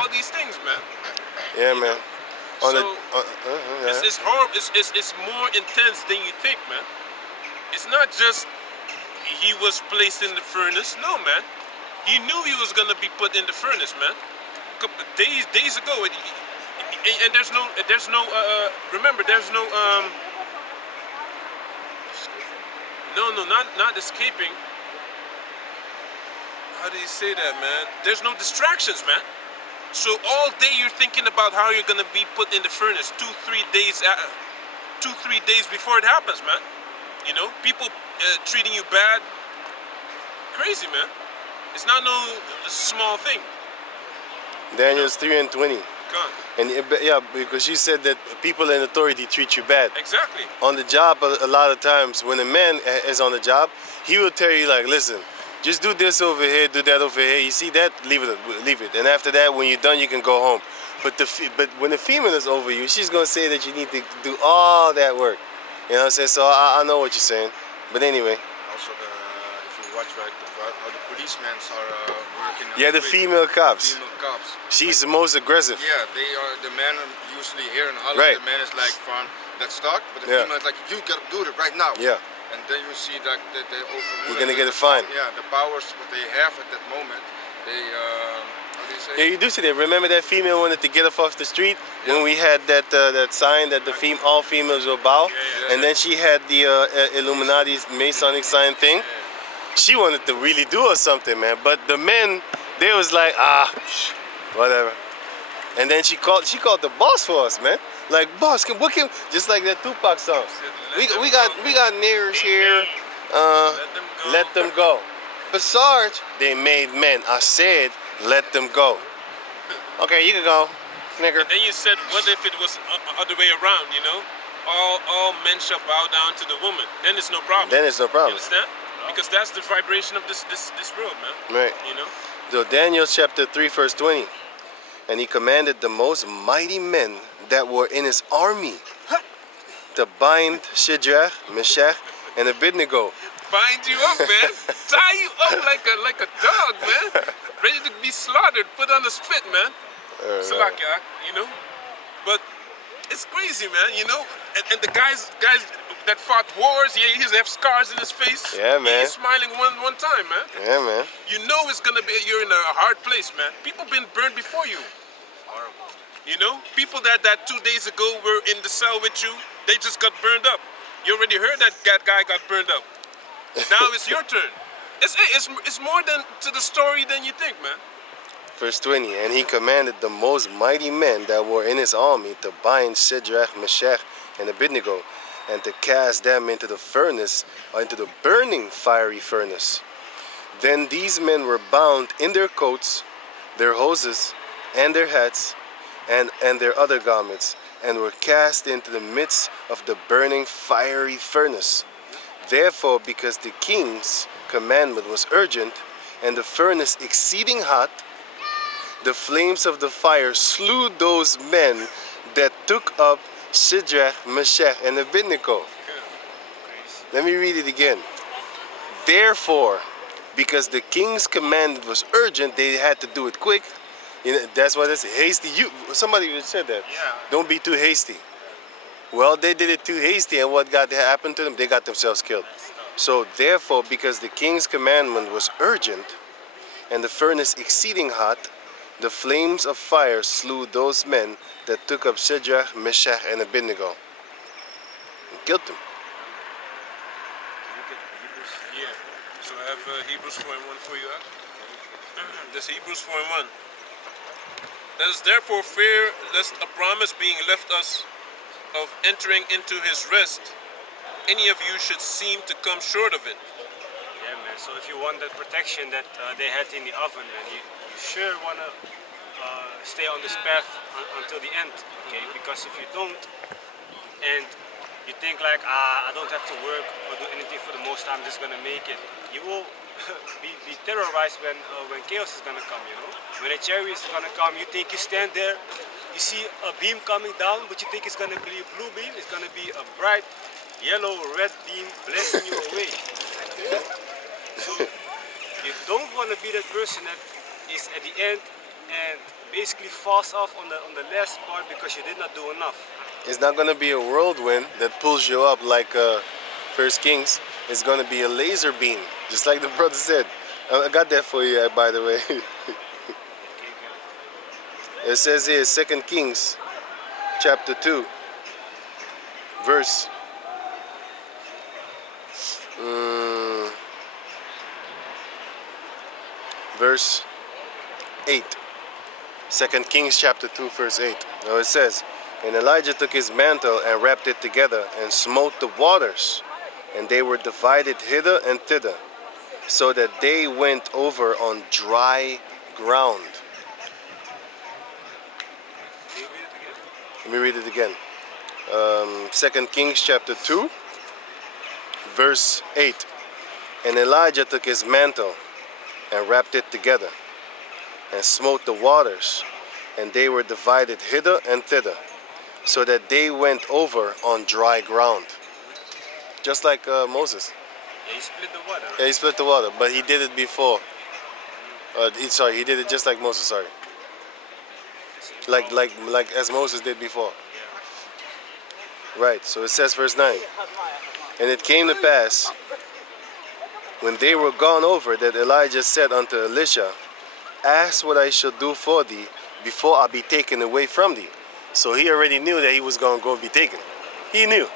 all these things, man. Yeah, man. It's horrible. It's more intense than you think, man. It's not just he was placed in the furnace. No, man. He knew he was gonna be put in the furnace, man. A couple of days ago, and there's no. Remember, there's no. Not escaping. How do you say that, man? There's no distractions, man. So all day you're thinking about how you're gonna be put in the furnace 2-3 days before it happens, man. People treating you bad. Crazy, man. It's not no small thing. Daniel 3 and 20. can't. And yeah, because you said that people in authority treat you bad. Exactly. On the job, a lot of times when a man is on the job, he will tell you like, listen, just do this over here, do that over here. You see that? Leave it. And after that, when you're done, you can go home. But when the female is over you, she's gonna say that you need to do all that work. You know what I'm saying? So I know what you're saying. But anyway. Also, if you watch right, how the policemen are working. Yeah, the female cops. Female cops. She's the most aggressive. Yeah, they are. The men are usually here in Holland. Right. The man is like from let's talk, but the Yeah. female is like you gotta do it right now. Yeah. And then you see that they overrule. You're gonna get a fine. Yeah, the powers what they have at that moment, they how do you say? Yeah, you do see that. Remember that female wanted to get off the street when we had that sign that all females will bow, and then she had the Illuminati's Masonic sign thing. She wanted to really do or something, man. But the men, they was like, whatever. And then she called the boss for us, man. Like, boss, just like that Tupac song. We got neighbors here. Let them go. But Sarge, they made men. I said, let them go. Okay, you can go, nigger. And then you said, what if it was other way around, you know? All men shall bow down to the woman. Then it's no problem. Then it's no You problem. understand? Because that's the vibration of this world, man. Right. You know? So Daniel chapter 3, verse 20. And he commanded the most mighty men that were in his army to bind Shadrach, Meshach, and Abednego. Bind you up, man. Tie you up like a dog, man. Ready to be slaughtered, put on the spit, man. Salakia, you know? But it's crazy, man, you know? And the guys that fought wars, he have scars in his face. Yeah, man. He's smiling one time, man. Yeah, man. You know it's gonna be, you're in a hard place, man. People been burned before you. Horrible. You know? People that 2 days ago were in the cell with you, they just got burned up. You already heard that guy got burned up. Now it's your turn. It's more than to the story than you think, man. Verse 20. And he commanded the most mighty men that were in his army to bind Shadrach, Meshach, and Abednego, and to cast them into the furnace, or into the burning fiery furnace. Then these men were bound in their coats, their hoses, and their hats, and their other garments, and were cast into the midst of the burning fiery furnace. Therefore, because the king's commandment was urgent, and the furnace exceeding hot, the flames of the fire slew those men that took up Shadrach, Meshach, and Abednego. Let me read it again. Therefore, because the king's command was urgent, they had to do it quick. You know, that's why it's hasty. Somebody even said that. Yeah. Don't be too hasty. Well, they did it too hasty, and what happened to them? They got themselves killed. So therefore, because the king's commandment was urgent, and the furnace exceeding hot, the flames of fire slew those men that took up Shadrach, Meshach, and Abednego, and killed them. Yeah. So I have Hebrews 4:1 for you. This Hebrews 4:1. Let us therefore fear lest a promise being left us of entering into his rest, any of you should seem to come short of it. Yeah, man. So if you want that protection that they had in the oven, man, you sure want to stay on this path until the end, okay? Because if you don't, and you think like, I don't have to work or do anything for the Most High, I'm just gonna make it, you will be terrorized when chaos is gonna come, you know? When a chariot is gonna come, you think you stand there, you see a beam coming down, but you think it's gonna be a blue beam, it's gonna be a bright yellow, red beam blessing you away. So you don't want to be that person that is at the end and basically falls off on the last part because you did not do enough. It's not going to be a whirlwind that pulls you up like First Kings. It's going to be a laser beam, just like the brother said. I got that for you, by the way. It says here, 2 Kings, chapter 2, verse verse 8. 2 Kings chapter 2 verse 8. Now it says, and Elijah took his mantle and wrapped it together and smote the waters, and they were divided hither and thither, so that they went over on dry ground. Let me read it again. 2 Kings chapter 2, verse 8. And Elijah took his mantle and wrapped it together and smote the waters, and they were divided hither and thither, so that they went over on dry ground. Just like Moses. Yeah, he split the water. Yeah, he split the water, but he did it before. He did it just like Moses, sorry. Like as Moses did before. Right, so it says verse 9. And it came to pass, when they were gone over, that Elijah said unto Elisha, ask what I shall do for thee before I be taken away from thee. So he already knew that he was going to go be taken. He knew.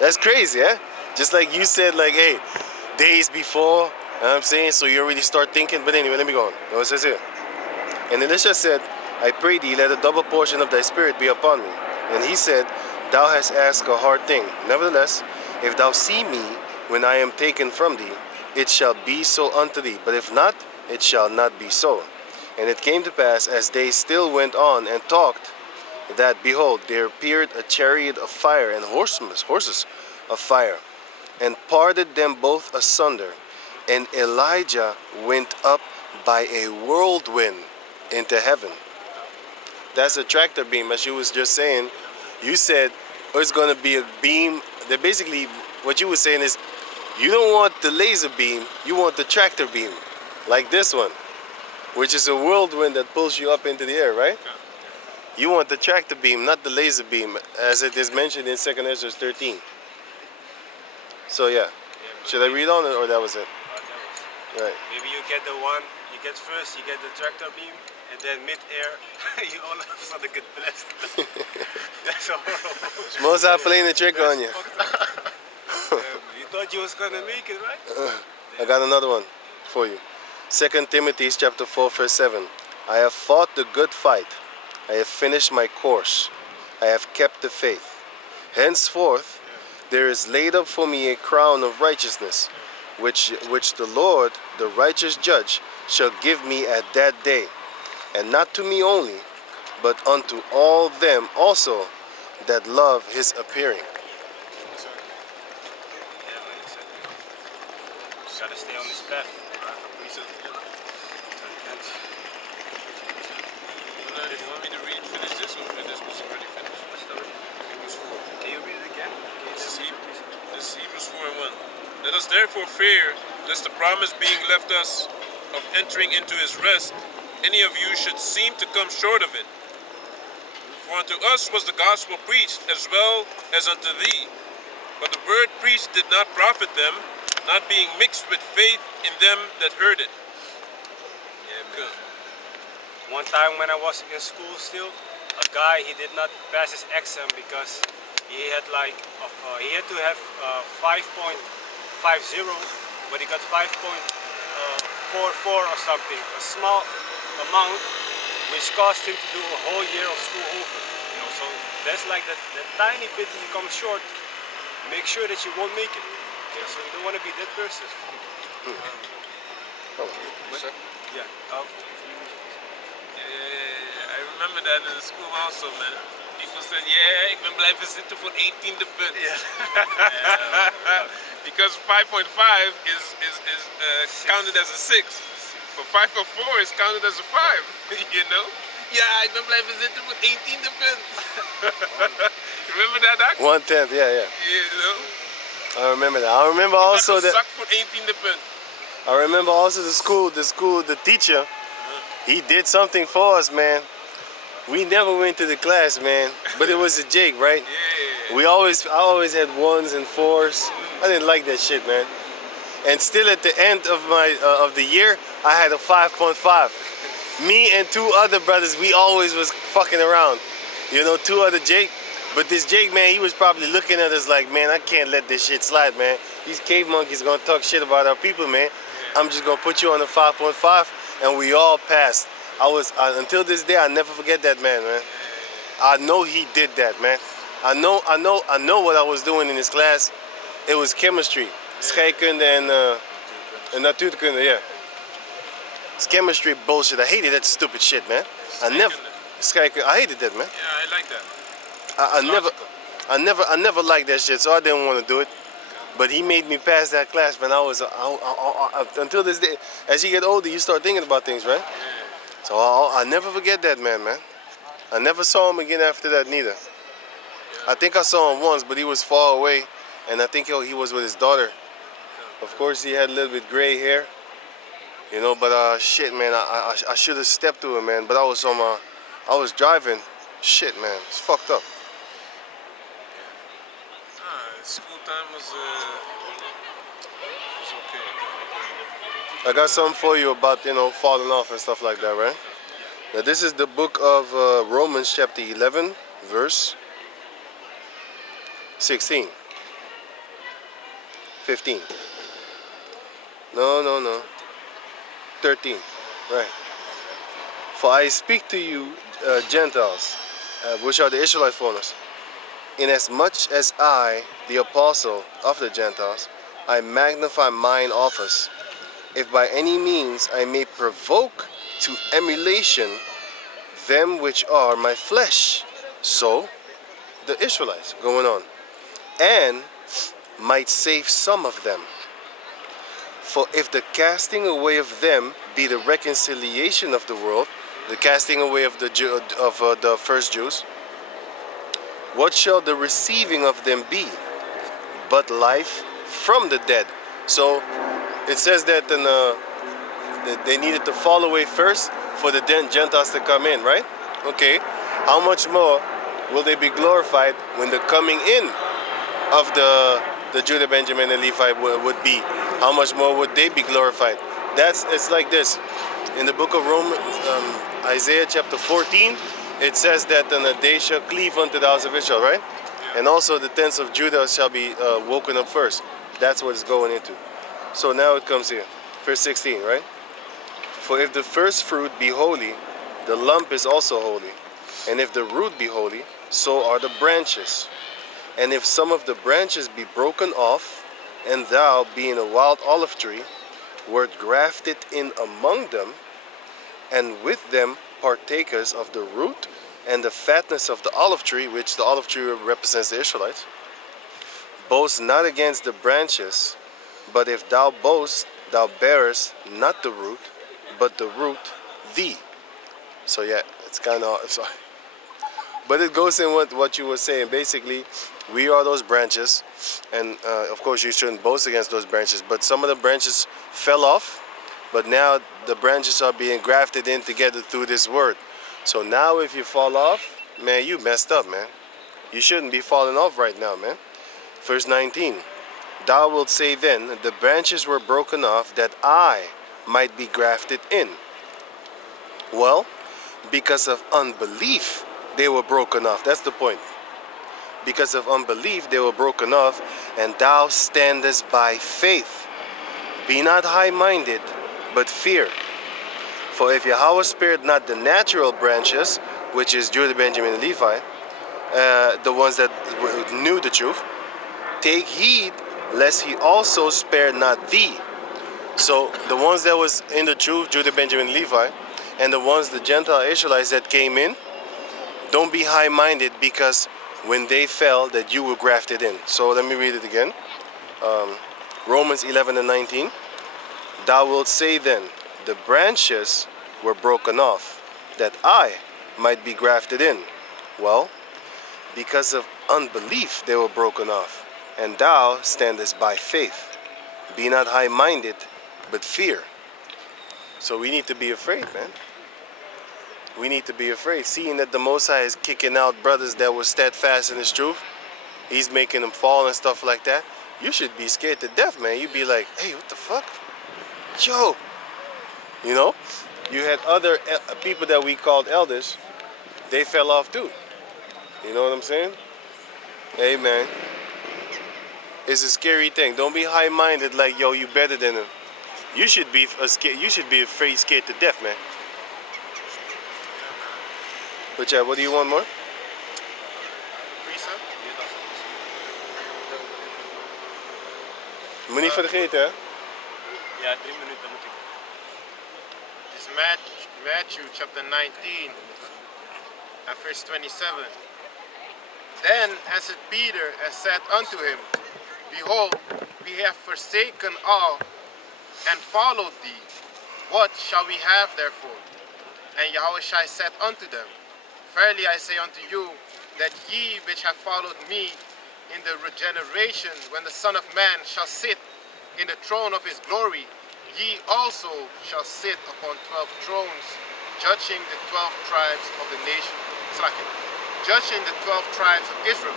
That's crazy, eh? Just like you said, like, hey, days before, you know what I'm saying? So you already start thinking. But anyway, let me go on. What it says here. And Elisha said, I pray thee, let a double portion of thy spirit be upon me. And he said, thou hast asked a hard thing. Nevertheless, if thou see me when I am taken from thee, it shall be so unto thee. But if not, it shall not be so. And it came to pass, as they still went on and talked, that behold, there appeared a chariot of fire and horses of fire, and parted them both asunder. And Elijah went up by a whirlwind into heaven. That's a tractor beam, as you was just saying. You said, oh, it's going to be a beam. That basically, what you were saying is, you don't want the laser beam, you want the tractor beam, like this one, which is a whirlwind that pulls you up into the air, right? You want the tractor beam, not the laser beam, as it is mentioned in 2 Ezra 13. So yeah, should I read on it, or that was it? Right. Maybe you get the one, you get first, you get the tractor beam, and then mid-air, you all of a sudden get blessed. That's horrible. Most I playing the trick on you. You thought you was gonna make it, right? I got another one for you. 2 Timothy chapter 4, verse 7. I have fought the good fight. I have finished my course. I have kept the faith. Henceforth, there is laid up for me a crown of righteousness, which the Lord, the righteous judge, shall give me at that day, and not to me only, but unto all them also that love his appearing. Gotta stay on this path. If you want me to finish this, or this was already finished? Hebrews 4. Can you read it again? This is Hebrews 4 and 1. Let us therefore fear, lest the promise being left us of entering into his rest, any of you should seem to come short of it. For unto us was the gospel preached, as well as unto thee. But the word preached did not profit them, not being mixed with faith in them that heard it. Yeah, good. One time when I was in school still, a guy, he did not pass his exam because he had he had to have 5.50, but he got 5.44 or something, a small amount, which cost him to do a whole year of school over. You know, so that's like that tiny bit you come short, make sure that you won't make it. Okay, so you don't want to be that person. Yeah. I remember that in school also, man. People said, yeah, ik ben blijven zitten voor 18e punt. Because 5.5 is counted as a 6. But 5.4 is counted as a 5, you know? Yeah, ik ben blijven zitten voor 18e punt. Remember that, Doc? 1/10, yeah. You know? I remember that. I remember also that. Zak voor 18e punt. I remember also the teacher. He did something for us, man. We never went to the class, man. But it was a Jake, right? Yeah. I always had 1s and 4s. I didn't like that shit, man. And still at the end of my of the year, I had a 5.5. Me and 2 other brothers, we always was fucking around. You know, 2 other Jake. But this Jake, man, he was probably looking at us like, man, I can't let this shit slide, man. These cave monkeys gonna talk shit about our people, man. I'm just gonna put you on a 5.5, and we all passed. Until this day, I never forget that man. I know he did that, man. I know what I was doing in his class. It was chemistry, scheikunde and natuurkunde, yeah. It's chemistry bullshit. I hated that stupid shit, man. I hated that, man. Yeah, I like that. I It's never, logical. I never liked that shit, so I didn't want to do it. But he made me pass that class, man. Until this day, as you get older, you start thinking about things, right? So I never forget that man. I never saw him again after that, neither. I think I saw him once, but he was far away, and I think he was with his daughter. Of course, he had a little bit gray hair, you know. But shit, man, I should have stepped to him, man. But I was driving. Shit, man, it's fucked up. School time was okay. I got something for you about, you know, falling off and stuff like that, right? Now, this is the book of Romans chapter 11, verse 16. 15. No. 13. Right. For I speak to you, Gentiles, which are the Israelite foreigners, inasmuch as I, the apostle of the Gentiles, I magnify mine office, if by any means I may provoke to emulation them which are my flesh. So, the Israelites going on, and might save some of them. For if the casting away of them be the reconciliation of the world, the casting away of the first Jews, what shall the receiving of them be, but life from the dead? So it says that that they needed to fall away first for the Gentiles to come in, right? Okay. How much more will they be glorified when the coming in of the Judah, Benjamin, and Levi would be? How much more would they be glorified? It's like this. In the book of Romans, Isaiah chapter 14, it says that they shall cleave unto the house of Israel, right? And also the tents of Judah shall be woken up first. That's what it's going into. So now it comes here, verse 16, right? For if the first fruit be holy, the lump is also holy. And if the root be holy, so are the branches. And if some of the branches be broken off, and thou, being a wild olive tree, wert grafted in among them, and with them partakers of the root and the fatness of the olive tree, which the olive tree represents the Israelites, boast not against the branches, but if thou boast, thou bearest not the root, but the root thee. So yeah, it's kind of, but it goes in what you were saying. Basically, we are those branches, and of course you shouldn't boast against those branches, but some of the branches fell off, but now the branches are being grafted in together through this word. So now if you fall off, man, you messed up, man. You shouldn't be falling off right now, man. Verse 19, thou wilt say then, the branches were broken off that I might be grafted in. Well, because of unbelief, they were broken off. That's the point. Because of unbelief, they were broken off, and thou standest by faith. Be not high-minded, but fear. For if Yahweh spared not the natural branches, which is Judah, Benjamin, and Levi, the ones that knew the truth, take heed lest he also spare not thee. So the ones that was in the truth, Judah, Benjamin, Levi, and the ones, the Gentile Israelites that came in, don't be high-minded, because when they fell, that you were grafted in. So let me read it again. Romans 11 and 19. Thou wilt say then, the branches were broken off, that I might be grafted in. Well, because of unbelief they were broken off, and thou standest by faith. Be not high-minded, but fear. So we need to be afraid, man. We need to be afraid. Seeing that the Most High is kicking out brothers that were steadfast in his truth, he's making them fall and stuff like that, you should be scared to death, man. You'd be like, hey, what the fuck? Yo! You know? You had other people that we called elders, they fell off too. You know what I'm saying? Hey, man. It's a scary thing. Don't be high-minded like, yo, you better than them. You should be afraid, scared to death, man. But yeah, what do you want more? Precept? Moet niet vergeten, hè? Ja, 3 minuten moet ik. This Matthew chapter 19 and verse 27. Then answered Peter and said unto him, Behold, we have forsaken all and followed thee. What shall we have therefore? And Yahushua said unto them, Verily I say unto you, that ye which have followed me in the regeneration, when the Son of Man shall sit in the throne of his glory, ye also shall sit upon 12 thrones, judging the 12 tribes of the nation, judging the 12 tribes of Israel.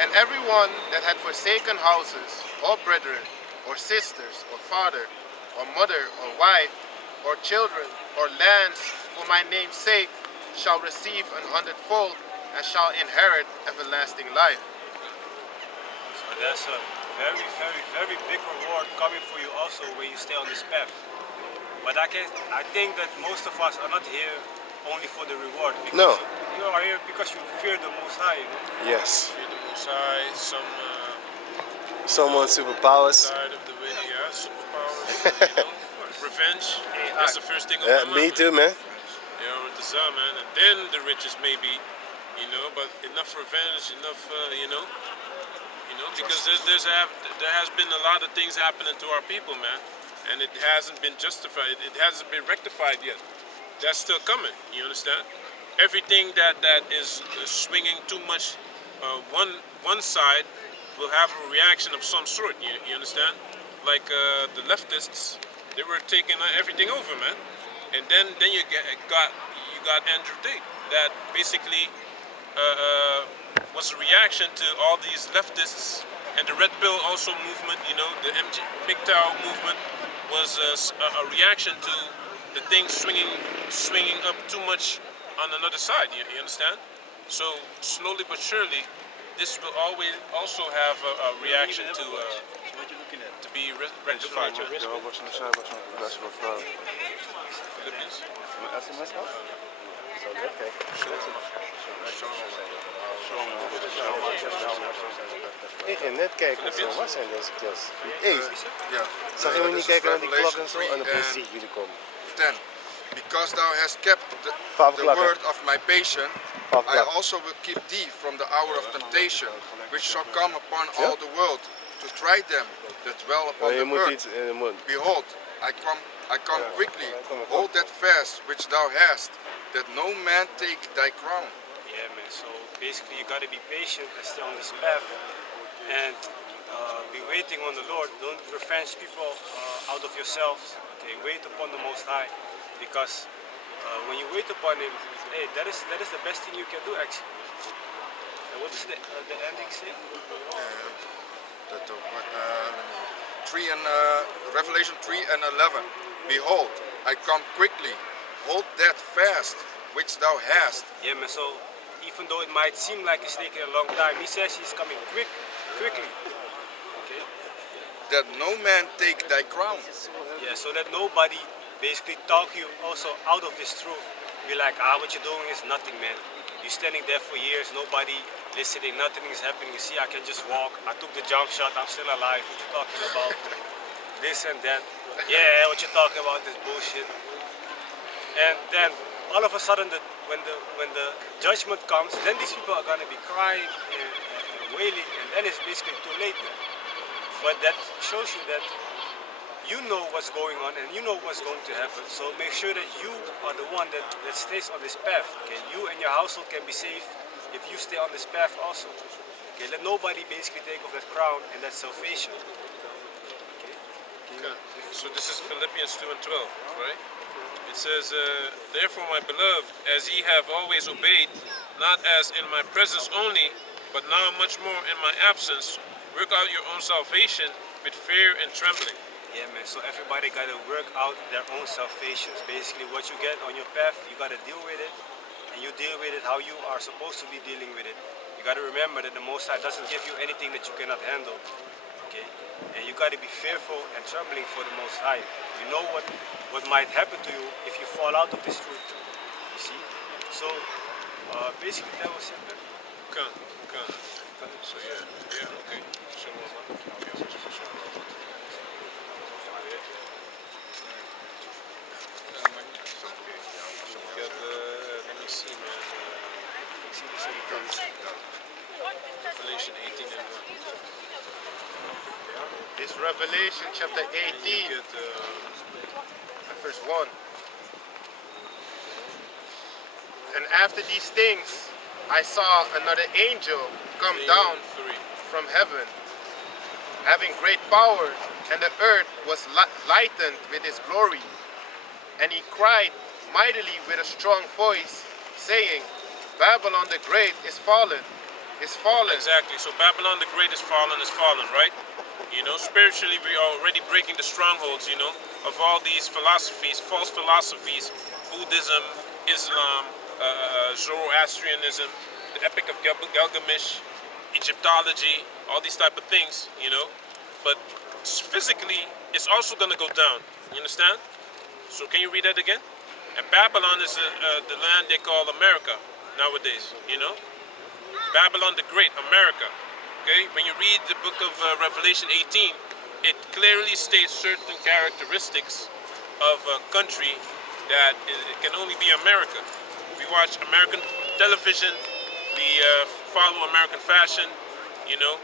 And everyone that had forsaken houses, or brethren, or sisters, or father, or mother, or wife, or children, or lands, for my name's sake, shall receive 100-fold, and shall inherit everlasting life. So that's a very, very, very big reward coming for you also when you stay on this path. But I think that most of us are not here only for the reward. Because No. You are here because you fear the Most High. You know? Yes. Fear the Most High, Someone superpowers. side of the way, yeah, superpowers, you know, revenge. That's the first thing on my Me mind. too, man. Yeah, with the sun, man, and then the riches maybe, you know, but enough revenge, enough, because there has been a lot of things happening to our people, man, and it hasn't been justified. It hasn't been rectified yet. That's still coming. You understand? Everything that is swinging too much, one side will have a reaction of some sort. You understand? Like the leftists, they were taking everything over, man, and then you got Andrew Tate that basically was a reaction to all these leftists and the Red Pill also movement. You know, the MGTOW movement was a reaction to the thing swinging up too much on another side. You understand? So slowly but surely, this will always also have a reaction to be rectified. Philippians. Ik ging net kijken, zo, wat zijn deze kills? Hey, Yeah. zag je me niet This is kijken naar die klok Revelation en zo? 3 En dan and zie ik jullie komen. 10. Because thou hast kept the 12 o'clock, word of my patience, 12 I o'clock. also will keep thee from the hour of temptation, which shall come upon all the world, to try them that dwell upon Je the moet earth. iets in de mond. Behold, I come quickly. Hold that fast which thou hast, that no man take thy crown. Yeah, man. So basically, you gotta be patient and stay on this path, and be waiting on the Lord. Don't revenge people out of yourselves. Okay, wait upon the Most High, because when you wait upon Him, hey, that is the best thing you can do, actually. And what does the ending say? Revelation 3 and 11. Behold, I come quickly. Hold that fast which thou hast. Yeah, man. So even though it might seem like it's taking a long time, He says He's coming quickly. Okay. That no man take thy crown. Yeah, so that nobody basically talk you also out of this truth. Be like, what you're doing is nothing, man. You're standing there for years, nobody listening, nothing is happening. You see, I can just walk. I took the jump shot, I'm still alive. What you talking about? This and that. Yeah, what you talking about? This bullshit. And then all of a sudden, when the judgment comes, then these people are gonna be crying and wailing, and then it's basically too late, man. But that shows you that you know what's going on and you know what's going to happen. So make sure that you are the one that stays on this path. Okay, you and your household can be safe if you stay on this path also. Okay, let nobody basically take off that crown and that salvation. Okay. So this is Philippians 2 and 12, right? It says, therefore, my beloved, as ye have always obeyed, not as in my presence only, but now much more in my absence, work out your own salvation with fear and trembling. Yeah, man. So everybody got to work out their own salvations. Basically, what you get on your path, you got to deal with it, and you deal with it how you are supposed to be dealing with it. You got to remember that the Most High doesn't give you anything that you cannot handle. Okay, and you got to be fearful and trembling for the Most High. You know what might happen to you if you fall out of this truth. You see? So basically, that was it, man. Okay. So yeah, okay. Let me see, man. See this in the is Revelation chapter 18, verse 1. And after these things, I saw another angel come down from heaven, having great power, and the earth was lightened with his glory. And he cried mightily with a strong voice, saying, Babylon the Great is fallen, is fallen. Exactly. So Babylon the Great is fallen, right? You know, spiritually we are already breaking the strongholds, you know, of all these philosophies, false philosophies, Buddhism, Islam, Zoroastrianism, the Epic of Gilgamesh, Egyptology, all these type of things, you know. But physically, it's also going to go down. You understand? So can you read that again? And Babylon is the land they call America nowadays, you know? Babylon the Great, America. Okay? When you read the book of Revelation 18, it clearly states certain characteristics of a country that it can only be America. We watch American television, we follow American fashion, you know.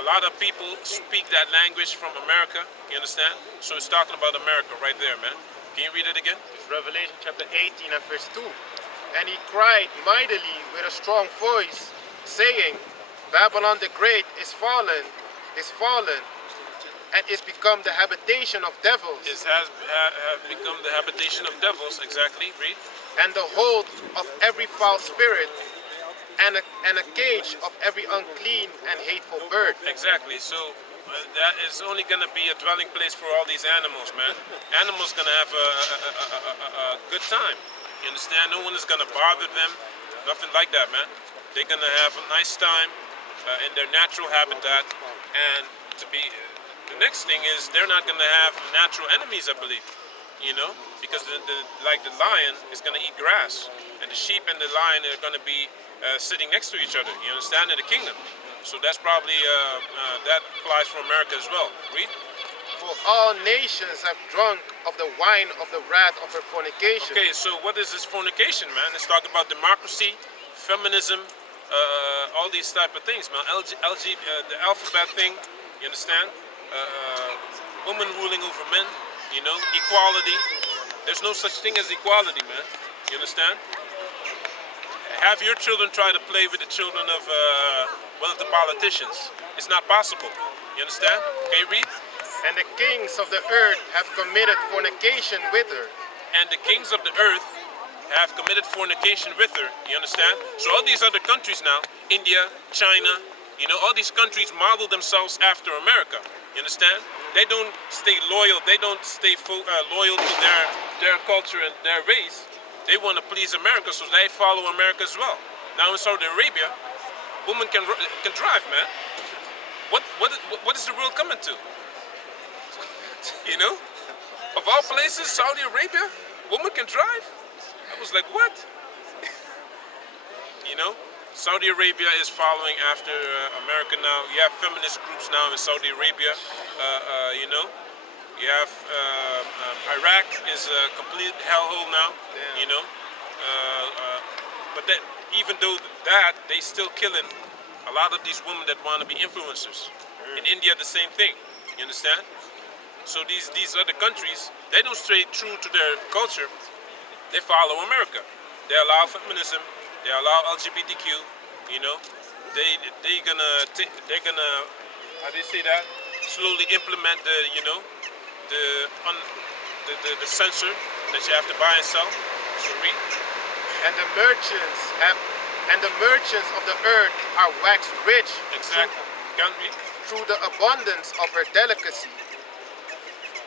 A lot of people speak that language from America, you understand? So it's talking about America right there, man. Can you read it again? It's Revelation chapter 18 and verse 2. And he cried mightily with a strong voice, saying, Babylon the Great is fallen, and is become the habitation of devils. It has become the habitation of devils, exactly, read. And the hold of every foul spirit, and a cage of every unclean and hateful bird. Exactly, so that is only going to be a dwelling place for all these animals, man. Animals going to have a good time, you understand? No one is going to bother them, nothing like that, man. They're going to have a nice time in their natural habitat, and the next thing is they're not going to have natural enemies, I believe, you know, because like the lion is going to eat grass, and the sheep and the lion are going to be sitting next to each other, you understand, in the kingdom. So that's probably, that applies for America as well. Read. For all nations have drunk of the wine of the wrath of her fornication. Okay, so what is this fornication, man? It's talking about democracy, feminism, all these type of things, man. The alphabet thing, you understand? Women ruling over men, you know, equality. There's no such thing as equality, man. You understand? Have your children try to play with the children of one of the politicians. It's not possible. You understand? Can you read? And the kings of the earth have committed fornication with her. And the kings of the earth have committed fornication with her. You understand? So all these other countries now, India, China, you know, all these countries model themselves after America. You understand? They don't stay loyal. They don't stay loyal to their culture and their race. They want to please America, so they follow America as well. Now in Saudi Arabia, women can drive, man. What is the world coming to? You know? Of all places, Saudi Arabia, women can drive? I was like, what? You know? Saudi Arabia is following after America now. You have feminist groups now in Saudi Arabia, you know? You have Iraq is a complete hellhole now, you know. But that, even though that, they still killing a lot of these women that want to be influencers. In India, the same thing. You understand? So these other countries, they don't stay true to their culture. They follow America. They allow feminism. They allow LGBTQ. You know, they're gonna how do you say that? Slowly implement the censor that you have to buy and sell. So read. And the merchants of the earth are waxed rich. Exactly. Can't read. Through the abundance of her delicacy.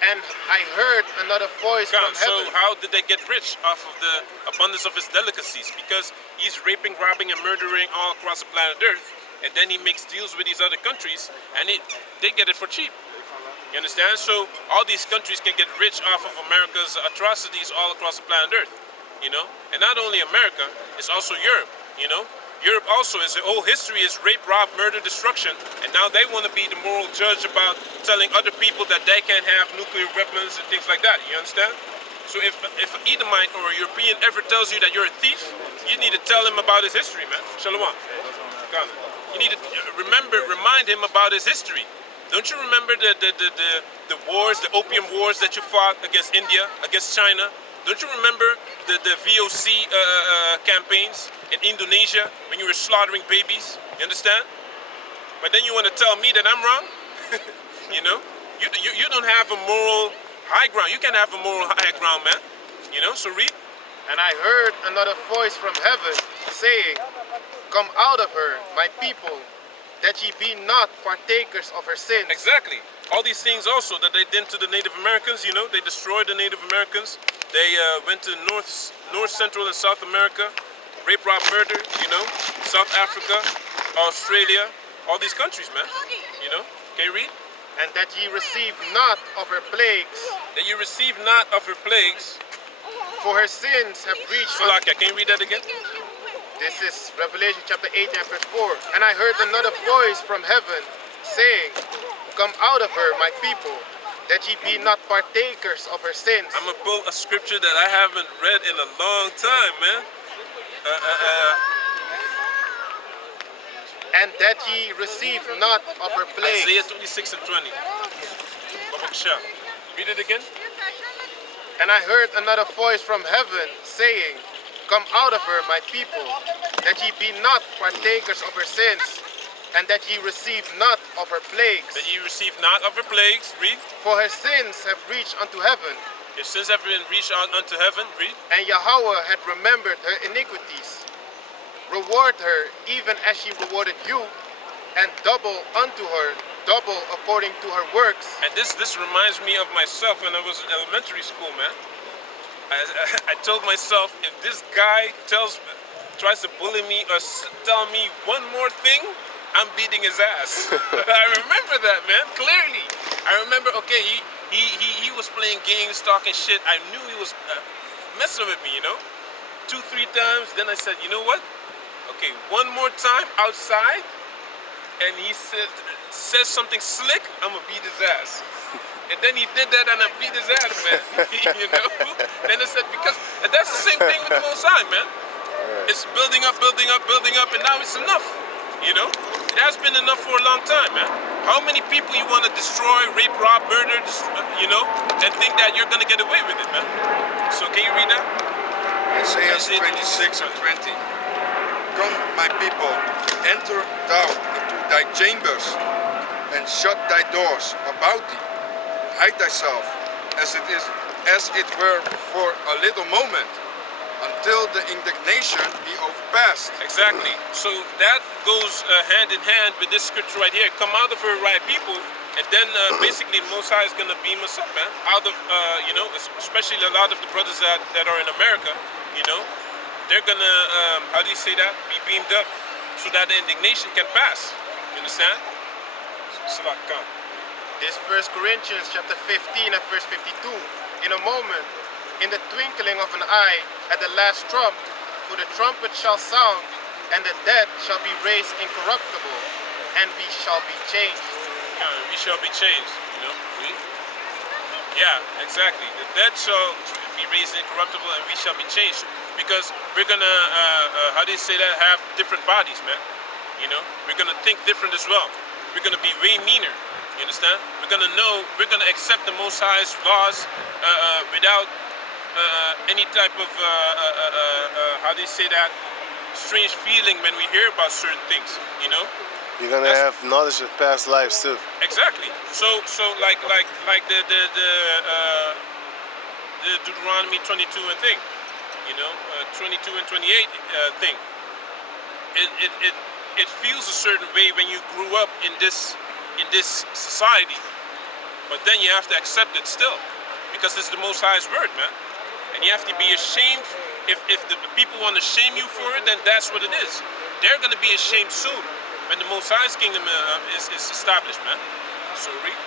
And I heard another voice from heaven. So how did they get rich off of the abundance of his delicacies? Because he's raping, robbing, and murdering all across the planet Earth, and then he makes deals with these other countries, and they get it for cheap. You understand? So all these countries can get rich off of America's atrocities all across the planet Earth, you know? And not only America, it's also Europe, you know? Europe also, its whole history is rape, rob, murder, destruction, and now they want to be the moral judge about telling other people that they can't have nuclear weapons and things like that, you understand? So if an Edomite or a European ever tells you that you're a thief, you need to tell him about his history, man. Shalom. You need to remind him about his history. Don't you remember the wars, the opium wars that you fought against India, against China? Don't you remember the VOC campaigns in Indonesia when you were slaughtering babies? You understand? But then you want to tell me that I'm wrong? You know? You don't have a moral high ground. You can't have a moral high ground, man. You know, so read. And I heard another voice from heaven saying, Come out of her, my people, that ye be not partakers of her sins. Exactly. All these things also that they did to the Native Americans, you know, they destroyed the Native Americans. They went to North, Central, and South America, rape, rob, murder, you know, South Africa, Australia, all these countries, man. You know, can you read? And that ye receive not of her plagues, That you receive not of her plagues. for her sins have reached Salakia, can you read that again? This is Revelation chapter 18 and verse 4. And I heard another voice from heaven saying, Come out of her, my people, that ye be not partakers of her sins. I'm gonna pull a scripture that I haven't read in a long time, man. And that ye receive not of her Isaiah plagues. 26 and 20. Babakshah. Read it again. And I heard another voice from heaven saying, Come out of her, my people, that ye be not partakers of her sins, and that ye receive not of her plagues. That ye receive not of her plagues. Read. For her sins have reached unto heaven, Your sins have been reached out unto heaven. Read. and Yahweh had remembered her iniquities. Reward her even as she rewarded you, and double unto her, double according to her works. And this reminds me of myself when I was in elementary school, man. I told myself, if this guy tries to bully me or tell me one more thing, I'm beating his ass. I remember that, man, clearly. I remember, okay, he was playing games, talking shit. I knew he was messing with me, you know? 2-3 times, then I said, you know what? Okay, one more time outside, and he says something slick, I'm gonna beat his ass. And then he did that and I beat his ass, man. You know? Then I said, because and that's the same thing with the Most High, man. It's building up, and now it's enough. You know? It has been enough for a long time, man. How many people you want to destroy, rape, rob, murder, you know, and think that you're gonna get away with it, man? So can you read that? Isaiah 26 and 20. Come, my people, enter thou into thy chambers, and shut thy doors about thee. Hide thyself, as it were for a little moment, until the indignation be overpast. Exactly. So that goes hand in hand with this scripture right here. Come out of her, right people, and then basically the Most High is gonna beam us up, man. Out of you know, especially a lot of the brothers that are in America, you know, they're gonna how do you say that? Be beamed up, so that the indignation can pass. You understand? Salak, come. This 1 Corinthians chapter 15 and verse 52. In a moment, in the twinkling of an eye, at the last trump, for the trumpet shall sound, and the dead shall be raised incorruptible, and we shall be changed. We shall be changed, you know. Yeah, exactly. The dead shall be raised incorruptible, and we shall be changed. Because we're gonna, how do you say that? Have different bodies, man. You know, we're gonna think different as well. We're gonna be way meaner. You understand? We're gonna know. We're gonna accept the Most High's laws without any type of how do you say that? Strange feeling when we hear about certain things. You know? You're gonna have knowledge of past lives too. Exactly. So like the Deuteronomy 22 and thing. You know, 22 and 28 thing. It feels a certain way when you grew up in this society, but then you have to accept it still, because it's the Most High's word, man. And you have to be ashamed. If the people want to shame you for it, then that's what it is. They're going to be ashamed soon when the Most High's kingdom is established, man. So read.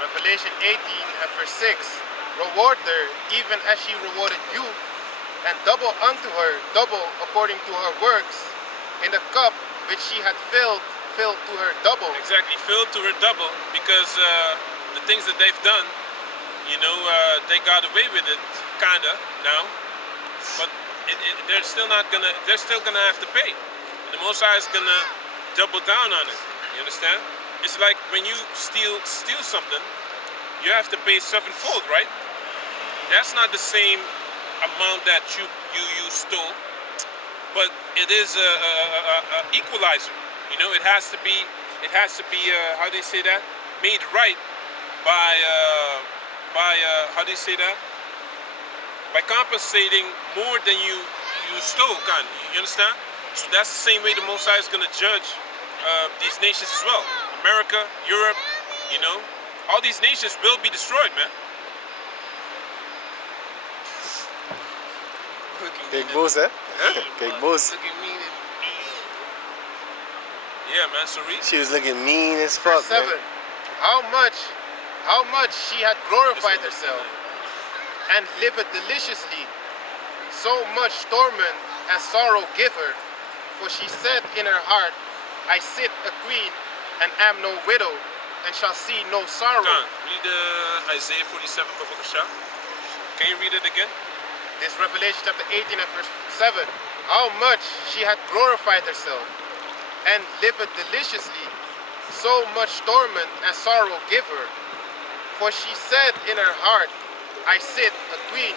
Revelation 18 and verse 6. Reward her even as she rewarded you, and double unto her, double according to her works. In the cup which she had filled to her double. Exactly, filled to her double, because the things that they've done, you know, they got away with it, kinda now, but they're still gonna have to pay. And the Most High is gonna double down on it. You understand? It's like when you steal something, you have to pay sevenfold, right? That's not the same amount that you stole, but it is a equalizer. You know, it has to be how do you say that? Made right by how do you say that? By compensating more than you stole, kind. You understand? So that's the same way the Most High is going to judge these nations as well. America, Europe, you know, all these nations will be destroyed, man. Kijk boos, hè? Kijk boos. Yeah, man. So read. She was looking mean as fuck, Verse 7. man. How much she had glorified herself and lived deliciously, so much torment and sorrow give her. For she said in her heart, I sit a queen and am no widow, and shall see no sorrow. Khan, read Isaiah 47, Babakasha. Can you read it again? This Revelation chapter 18 and verse 7. How much she had glorified herself and lived deliciously, so much torment and sorrow give her. For she said in her heart, I sit a queen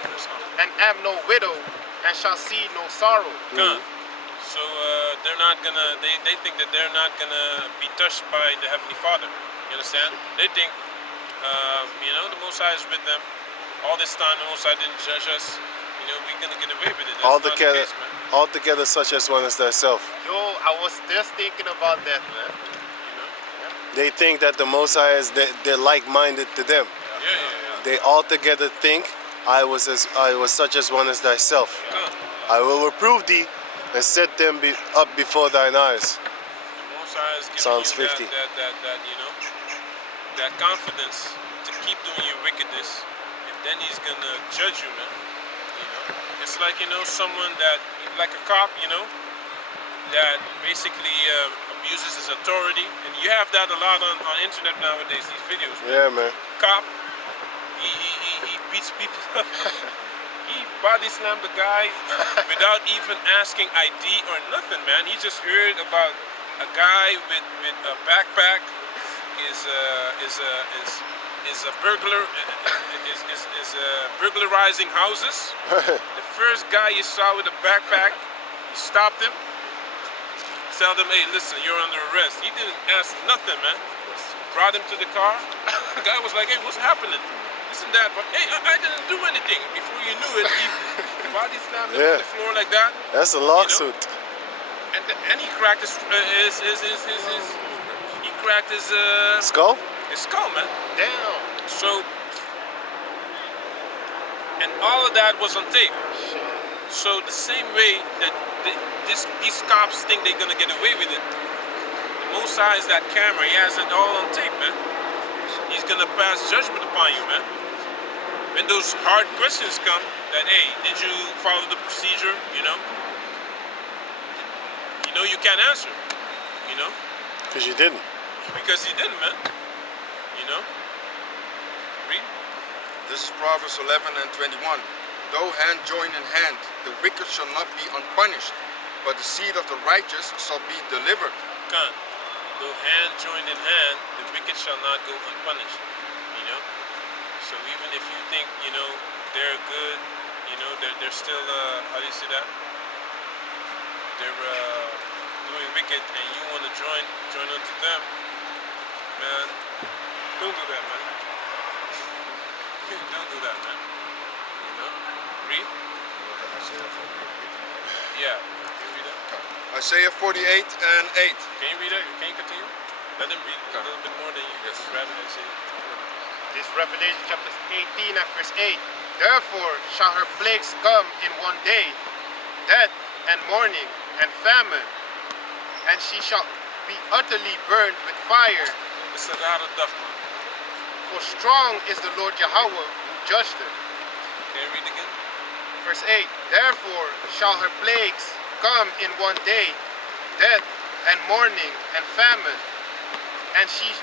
and am no widow, and shall see no sorrow. Khan. So they're not gonna. They think that they're not gonna be touched by the Heavenly Father. You understand? They think, you know, the Most High is with them. All this time, the Most High didn't judge us. You know, we're gonna get away with it. That's not the case, man. Altogether such as one as thyself. Yo, I was just thinking about that, man. They think that the Most High is they're like-minded to them. Yeah. They altogether think I was such as one as thyself. Khan. I will reprove thee and set them up before thine eyes. The Most High is giving Psalms you 50. that you know, that confidence to keep doing your wickedness, and then He's gonna judge you, man. You know, it's like, you know, someone that, like a cop, you know, that basically abuses his authority, and you have that a lot on internet nowadays. These videos, man. Yeah, man. Cop, he beats people up. He body slammed the guy without even asking ID or nothing, man. He just heard about a guy with a backpack is a burglar is burglarizing houses. The first guy you saw with a backpack, you stopped him, tell them, hey, listen, you're under arrest. He didn't ask nothing, man. Brought him to the car. The guy was like, hey, what's happening? This and that, but hey, I didn't do anything. Before you knew it, he body slammed him on the floor like that. That's a lawsuit. You know? And he cracked his he cracked his Skull? his skull, man. Damn. So, and all of that was on tape. So the same way that these cops think they're gonna get away with it, the Most High is that camera. He has it all on tape, man. He's gonna pass judgment upon you, man. When those hard questions come, that hey, did you follow the procedure? You know you can't answer. You know, Because you didn't. because he didn't, man. You know. Read. This is Proverbs 11 and 21. Though hand join in hand, the wicked shall not be unpunished, but the seed of the righteous shall be delivered. Khan. Though hand joined in hand, the wicked shall not go unpunished. You know? So even if you think, you know, they're good, you know, they're still, how do you say that? They're doing wicked and you want to join unto them, man, don't do that, man. Don't do that, man. You know? Read? Yeah. Can you read that? Isaiah 48 and 8. Can you read it? Can you continue? Let them read a little bit more than you just grab it and say. This Revelation chapter 18 and verse 8. Therefore shall her plagues come in one day, death and mourning and famine, and she shall be utterly burned with fire. It's a rare dag, man. For strong is the Lord Yahweh who judged her. Can you read again? Verse 8. Therefore shall her plagues come in one day, death and mourning and famine, and she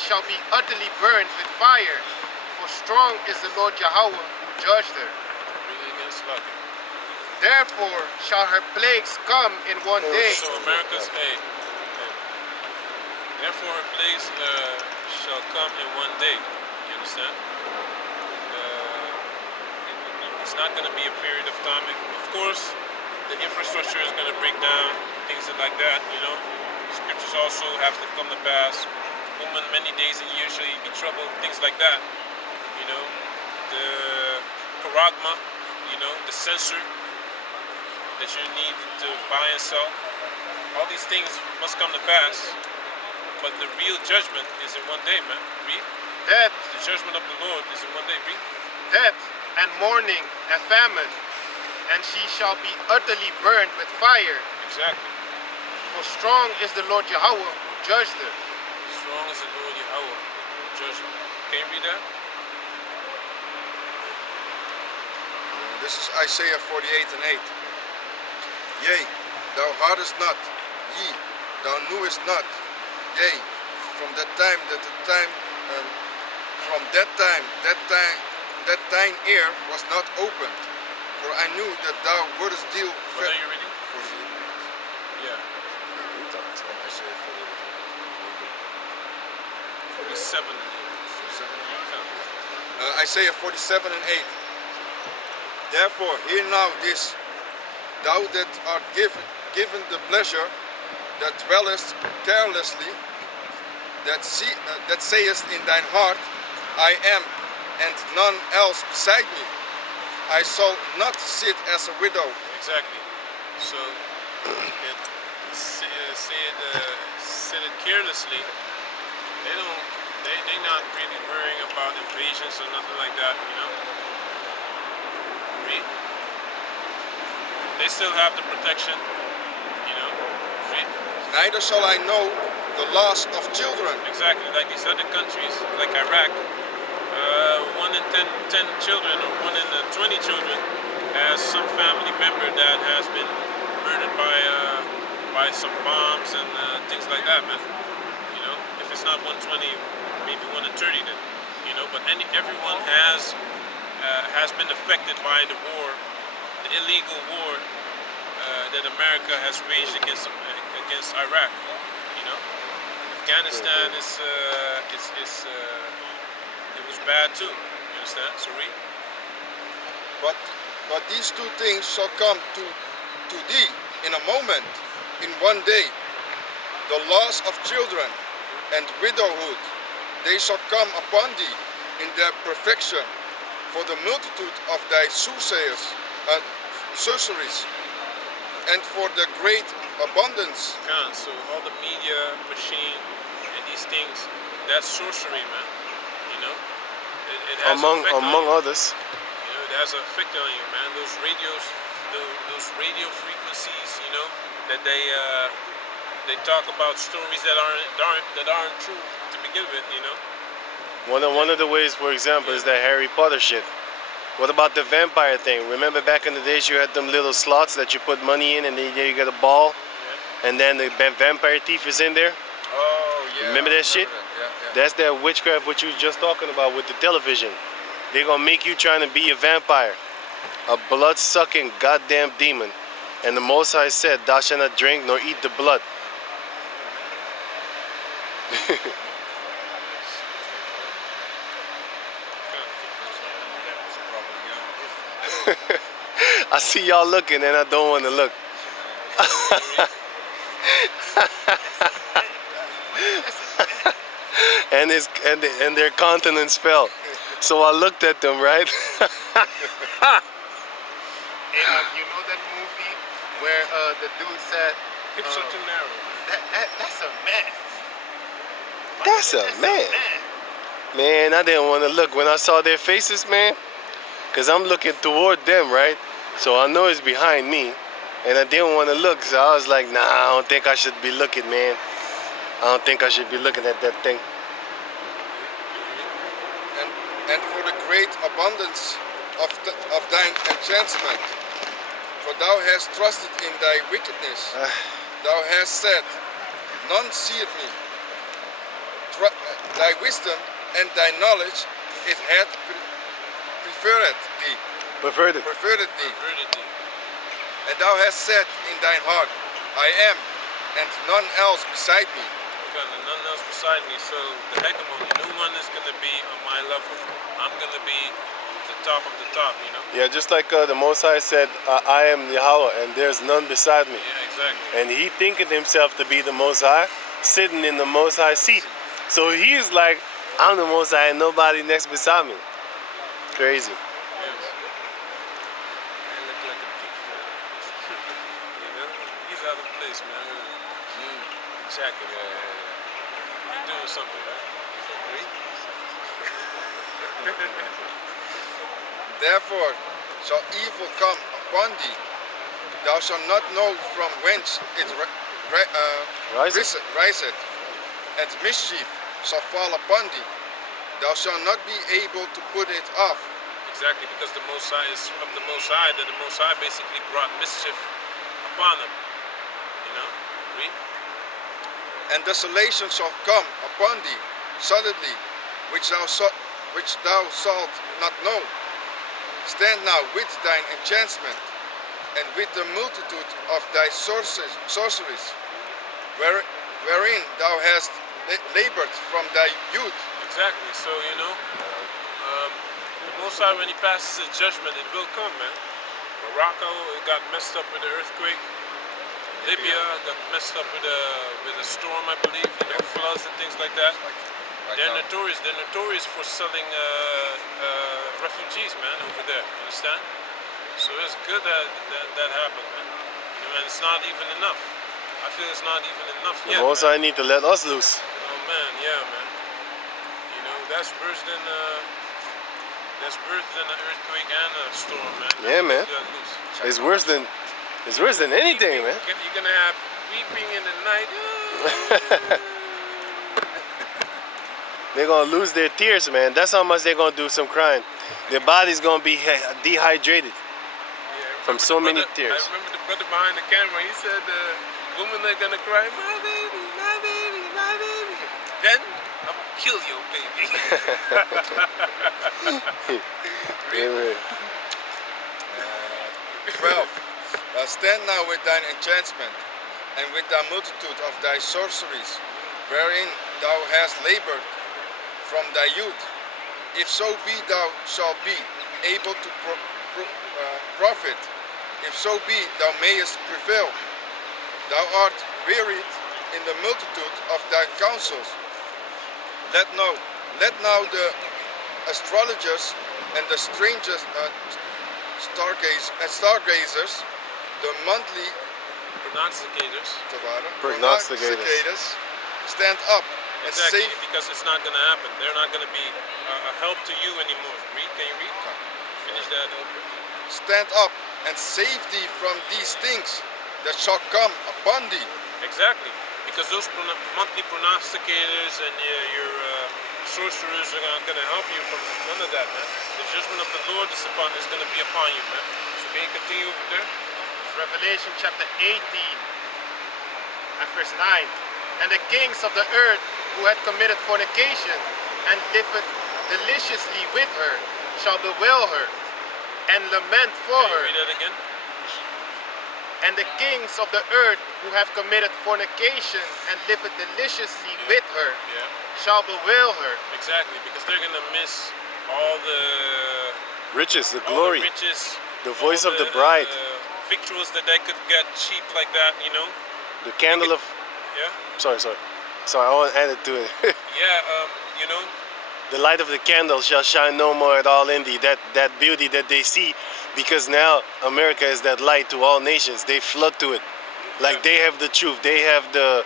shall be utterly burned with fire. For strong is the Lord Yahweh who judged her. Read it again, slowly. Therefore shall her plagues come in one day. So America's, hey, Therefore, a place shall come in one day. You understand? It's not going to be a period of time. Of course, the infrastructure is going to break down, things like that. You know, scriptures also have to come to pass. Woman, many days in a year shall you be troubled. Things like that. You know, the paragma. You know, the censor that you need to buy and sell. All these things must come to pass. But the real judgment is in one day, man. Read. Death, The judgment of the Lord is in one day. Read. death, and mourning, and famine, and she shall be utterly burned with fire. Exactly. For strong is the Lord Yahweh who judged them. Strong is the Lord Yahweh, judgment. Can you read that? This is Isaiah 48 and 8. Yea, thou heardest not, ye, thou knewest not. Yea, from that time, that thine ear was not opened. For I knew that thou wouldest deal. What are you reading? 48. Yeah. Isaiah 47. 48. Isaiah 47 and 8. Therefore, hear now this, thou that art given the pleasure, that dwellest carelessly, that sayest in thine heart, I am, and none else beside me. I shall not sit as a widow. Exactly. So, it, say it carelessly. They not really worrying about invasions or nothing like that, you know. Read. They still have the protection, you know. Read. Neither shall I know the loss of children. Exactly, like these other countries, like Iraq, 1 in 10 children or 1 in 20 children has some family member that has been murdered by some bombs and things like that, man. You know, if it's not 120, maybe 1 in 30 then. You know, but everyone has been affected by the war, the illegal war that America has waged against Iraq. You know, Afghanistan it was bad too. You understand? So read. But these two things shall come to thee in a moment, in one day. The loss of children and widowhood, they shall come upon thee in their perfection, for the multitude of thy sorceries, and for the great abundance. So all the media machine and these things, that's sorcery, man. You know, it has Among you. others. You know, it has an effect on you, man. Those radios, those radio frequencies, you know, that they talk about stories that aren't true to begin with, you know. One of the ways, for example, is that Harry Potter shit. What about the vampire thing? Remember back in the days you had them little slots that you put money in and then you get a ball? Yeah. And then the vampire thief is in there? Oh yeah. Remember that shit? Yeah. That's that witchcraft what you was just talking about with the television. They're gonna make you trying to be a vampire. A blood-sucking goddamn demon. And the Most High said, thou shalt not drink nor eat the blood. I see y'all looking and I don't want to look. and their countenance fell. So I looked at them, right? Hey, you know that movie where the dude said, Hips are too narrow. that's a man. That's a man. Man, I didn't want to look when I saw their faces, man. Because I'm looking toward them, right? So I know it's behind me. And I didn't want to look, so I was like, nah, I don't think I should be looking, man. I don't think I should be looking at that thing. And for the great abundance of thine enchantment, for thou hast trusted in thy wickedness. Thou hast said, none seeth me. Thy wisdom and thy knowledge, it hath preferred thee. Perverted. And thou hast said in thine heart, I am, and none else beside me. God, and none else beside me. So the hegemony, no one is gonna be on my level. I'm gonna be the top of the top, you know? Yeah, just like the Most High said, I am Yahweh and there's none beside me. Yeah, exactly. And he thinking himself to be the Most High, sitting in the Most High seat. So he's like, I'm the Most High and nobody next beside me. Crazy. Yeah, man. I look like a thief, man. You know? He's out of place, man. Check it, You're doing something, man. Therefore shall evil come upon thee. Thou shalt not know from whence it riseth, and mischief shall fall upon thee. Thou shalt not be able to put it off. Exactly, because the Most High is of the Most High, that the Most High basically brought mischief upon him. You know? Read. And desolation shall come upon thee suddenly, which thou shalt not know. Stand now with thine enchantment, and with the multitude of thy sorceries, wherein thou hast labored from thy youth. Exactly, so you know, the Most High, when he passes his judgment, it will come, man. Morocco, it got messed up with the earthquake. Libya got messed up with a storm, I believe, you know, floods and things like that. They're notorious for selling refugees, man, over there. Understand? So it's good that happened, man. You know, and it's not even enough. I feel it's not even enough The yet. Most High need to let us loose. Oh man, yeah, man. You know, that's worse than an earthquake and a storm, man. Yeah, man. You got loose. It's worse than anything, man. You're gonna have weeping in the night. They're gonna lose their tears, man. That's how much they're gonna do some crying. Their body's gonna be dehydrated from so many tears. I remember the brother behind the camera. He said, "Women are gonna cry, my baby, my baby, my baby." Then I'm gonna kill your baby. Yeah, 12. Stand now with thine enchantment, and with thy multitude of thy sorceries, wherein thou hast labored from thy youth. If so be thou shalt be able to profit, if so be thou mayest prevail. Thou art wearied in the multitude of thy counsels. Let now the astrologers and the strangers, stargazers, the monthly Prognosticators. stand up and Exactly, save. because it's not gonna happen. They're not gonna be a help to you anymore. Read, can you read? Finish that over. Stand up and save thee from these things that shall come upon thee. Exactly, because those monthly prognosticators and your sorcerers are not going to help you from none of that, man. The judgment of the Lord is going to be upon you, man. So can you continue over there? Revelation chapter 18 and verse 9. And the kings of the earth who had committed fornication and lived deliciously with her shall bewail her and lament for Can you her. read that again? And the kings of the earth who have committed fornication and lived deliciously with her Yeah, shall bewail her. exactly, because they're going to miss all the riches, the all glory, the riches, the voice all of the bride, victuals that they could get cheap like that, you know? the candle of. Yeah, Sorry, I want to add it to it. yeah, you know, The light of the candle shall shine no more at all in thee. That beauty that they see, because now America is that light to all nations. They flood to it, like Yeah. they have the truth, they have the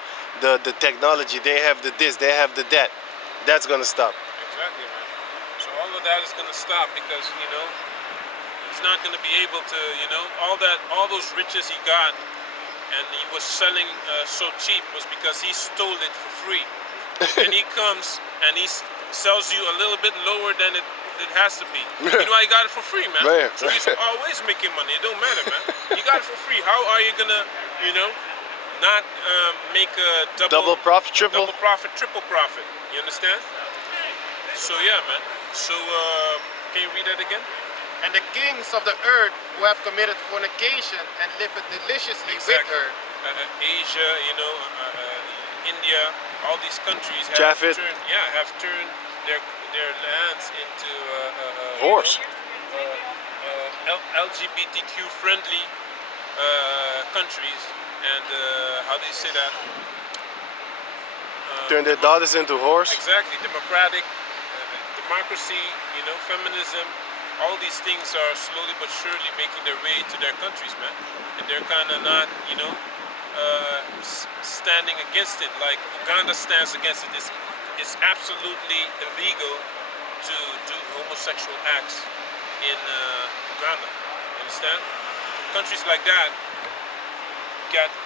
technology, they have the this, they have the that. That's gonna stop. exactly, man. So all of that is going to stop because, you know, he's not going to be able to, you know, all those riches he got and he was selling so cheap was because he stole it for free. And he comes and he sells you a little bit lower than it has to be. You know, he got it for free, man. Man. So he's always making money. It don't matter, man. You got it for free. How are you going to, you know, not make a Double profit, triple. double profit, triple profit? You understand? So yeah, man. So can you read that again? And the kings of the earth who have committed fornication and lived deliciously with her Asia, you know, India, all these countries have Japheth. turned their lands into Horse. LGBTQ friendly countries, and how do you say that? Turn their daughters into horse. Exactly, democracy, feminism. All these things are slowly but surely making their way to their countries, man, and they're kind of not, standing against it like Uganda stands against it. It's absolutely illegal to do homosexual acts in Uganda. You understand? Countries like that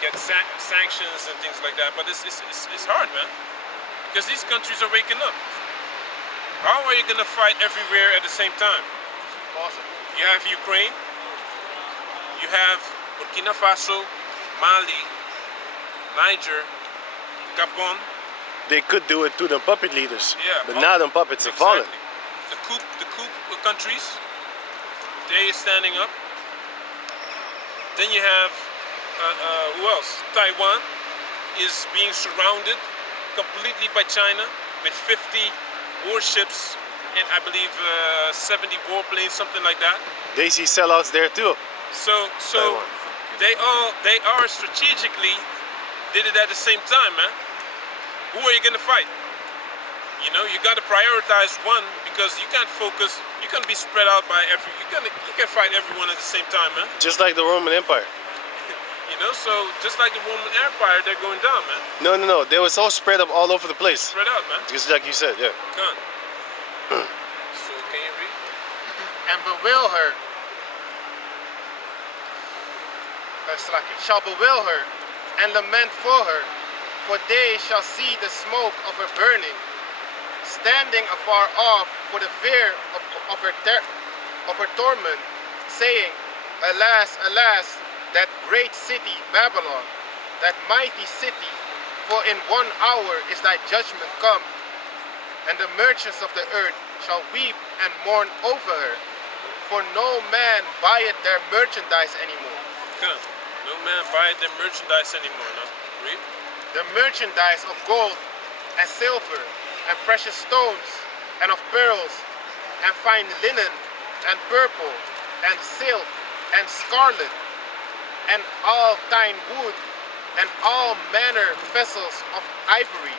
get sanctions and things like that, but it's hard, man, because these countries are waking up. How are you gonna fight everywhere at the same time? Awesome. You have Ukraine, you have Burkina Faso, Mali, Niger, Gabon. They could do it to the puppet leaders. Yeah, But now the puppets are falling. The coup countries, they are standing up. Then you have who else? Taiwan is being surrounded completely by China with 50 warships and I believe 70 warplanes, something like that. They see sellouts there too. So Taiwan. they are strategically did it at the same time, man. Who are you gonna fight? You got to prioritize one because you can't focus. You can't be spread out by you can fight everyone at the same time, man. Just like the Roman Empire. So just like the Roman Empire, they're going down, man. No. They was all spread up all over the place. Spread out, man. Just like you said, yeah. Can't. So can you read? And bewail her. Shall bewail her and lament for her, for they shall see the smoke of her burning, standing afar off for the fear of her torment, saying, Alas, alas, that great city Babylon, that mighty city, for in 1 hour is thy judgment come, and the merchants of the earth shall weep and mourn over her, for no man buyeth their merchandise anymore. Can't. No man buy their merchandise anymore, no? Read. The merchandise of gold and silver and precious stones and of pearls and fine linen and purple and silk and scarlet and all fine wood and all manner vessels of ivory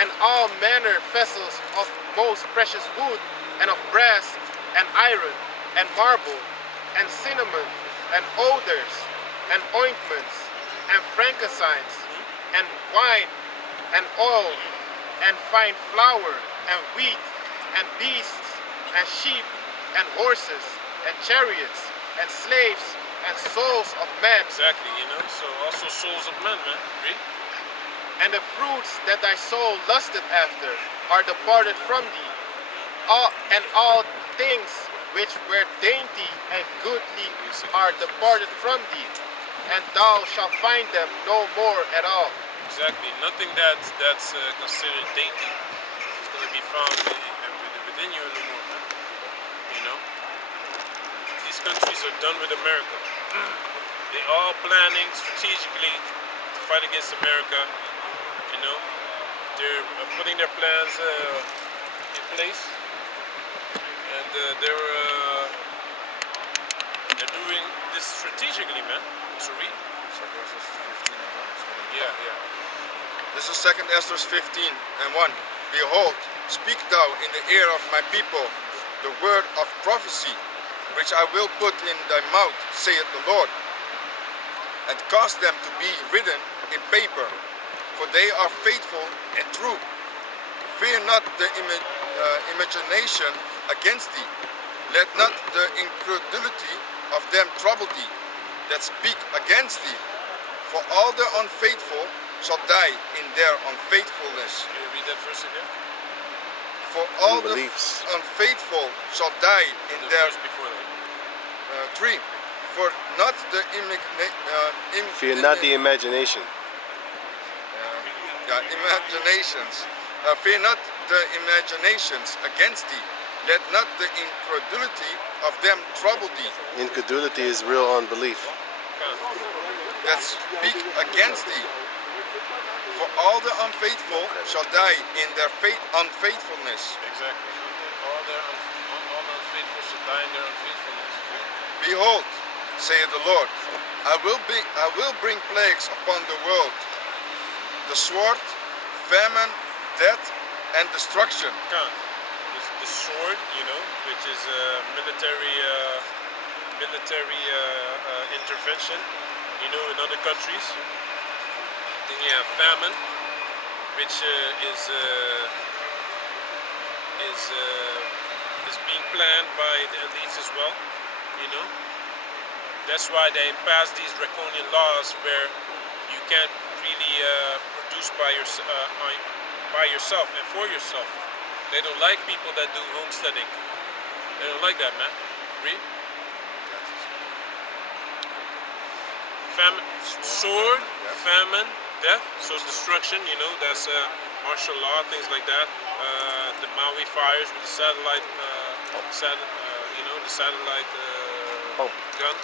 and all manner vessels of most precious wood and of brass and iron and marble and cinnamon and odors and ointments and frankincense and wine and oil and fine flour and wheat and beasts and sheep and horses and chariots and slaves and souls of men. Exactly, so also souls of men, man. Read. And the fruits that thy soul lusted after are departed from thee, all things which were dainty and goodly are departed from thee, and thou shalt find them no more at all. Exactly. Nothing that's considered dainty is going to be found within you anymore, man. These countries are done with America. They all planning strategically to fight against America. They're putting their plans in place, and they're doing this strategically, man. So read. Yeah. This is 2 Esther 15:1. Behold, speak thou in the ear of my people the word of prophecy, which I will put in thy mouth, saith the Lord, and cause them to be written in paper, for they are faithful and true. Fear not the imagination against thee. Let not the incredulity of them trouble thee that speak against thee. For all the unfaithful shall die in their unfaithfulness. Can you read that verse again? For all the Unbeliefs. unfaithful shall die in The their verse before that. 3. For not the Fear not the imagination. imaginations. Fear not the imaginations against thee. Let not the incredulity of them trouble thee. Incredulity is real unbelief. That speak against thee. For all the unfaithful shall die in their unfaithfulness. Exactly. All unfaithful should die in their unfaithfulness. Behold, saith the Lord, I will bring plagues upon the world, the sword, famine, death, and destruction. Khan, the sword, which is military intervention, in other countries. Then you have famine, which is being planned by the elites as well. That's why they pass these draconian laws where you can't really produce by yourself and for yourself. They don't like people that do homesteading. They don't like that, man. Read. Famine, sword, famine, death, so it's destruction, that's martial law, things like that. The Maui fires with the satellite, the satellite gun,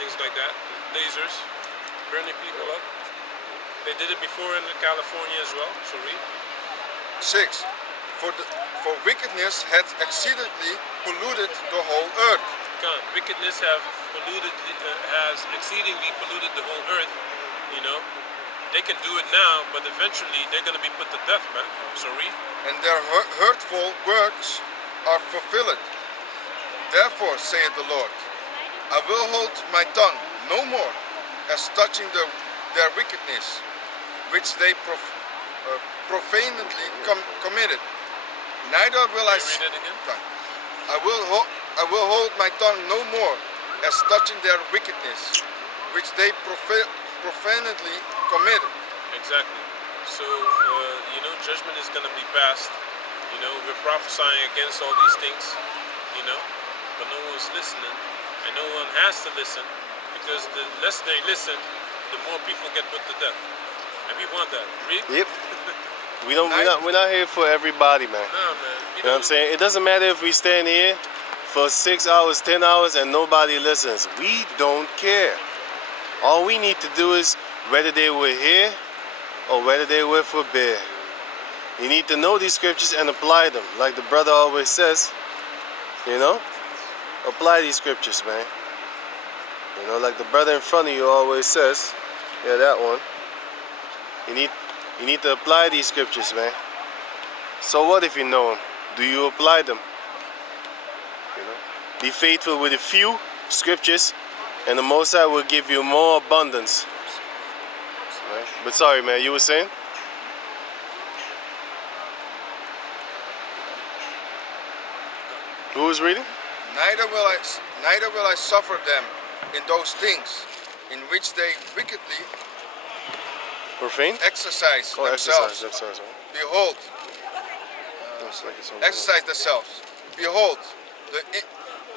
things like that. Lasers, burning people up. They did it before in California as well, so read. 6. For wickedness hath exceedingly polluted the whole earth. Wickedness has exceedingly polluted the whole earth. They can do it now, but eventually they're going to be put to death, man. So read. And their hurtful works are fulfilled. Therefore, saith the Lord, I will hold my tongue no more as touching their wickedness, which they profanely committed. Neither will I. Can you read it again? I will hold my tongue no more as touching their wickedness, which they profanely committed. Exactly. So, judgment is going to be passed. We're prophesying against all these things, but no one's listening, and no one has to listen, because the less they listen, the more people get put to death. And we want that. Read? Yep. We're not here for everybody, man. No, man. You know what I'm saying? It doesn't matter if we stand here for 6 hours, 10 hours, and nobody listens. We don't care. All we need to do is, whether they were here or whether they were for bear, you need to know these scriptures and apply them. Like the brother always says, apply these scriptures, man. Like the brother in front of you always says, yeah, that one. You need to apply these scriptures, man. So what if you know them? Do you apply them? Be faithful with a few scriptures, and the Most High will give you more abundance. Right? But sorry, man, you were saying? Who was reading? Neither will I suffer them in those things in which they wickedly Profane? exercise Oh, themselves. exercise, right? Behold, exercise themselves. Behold, the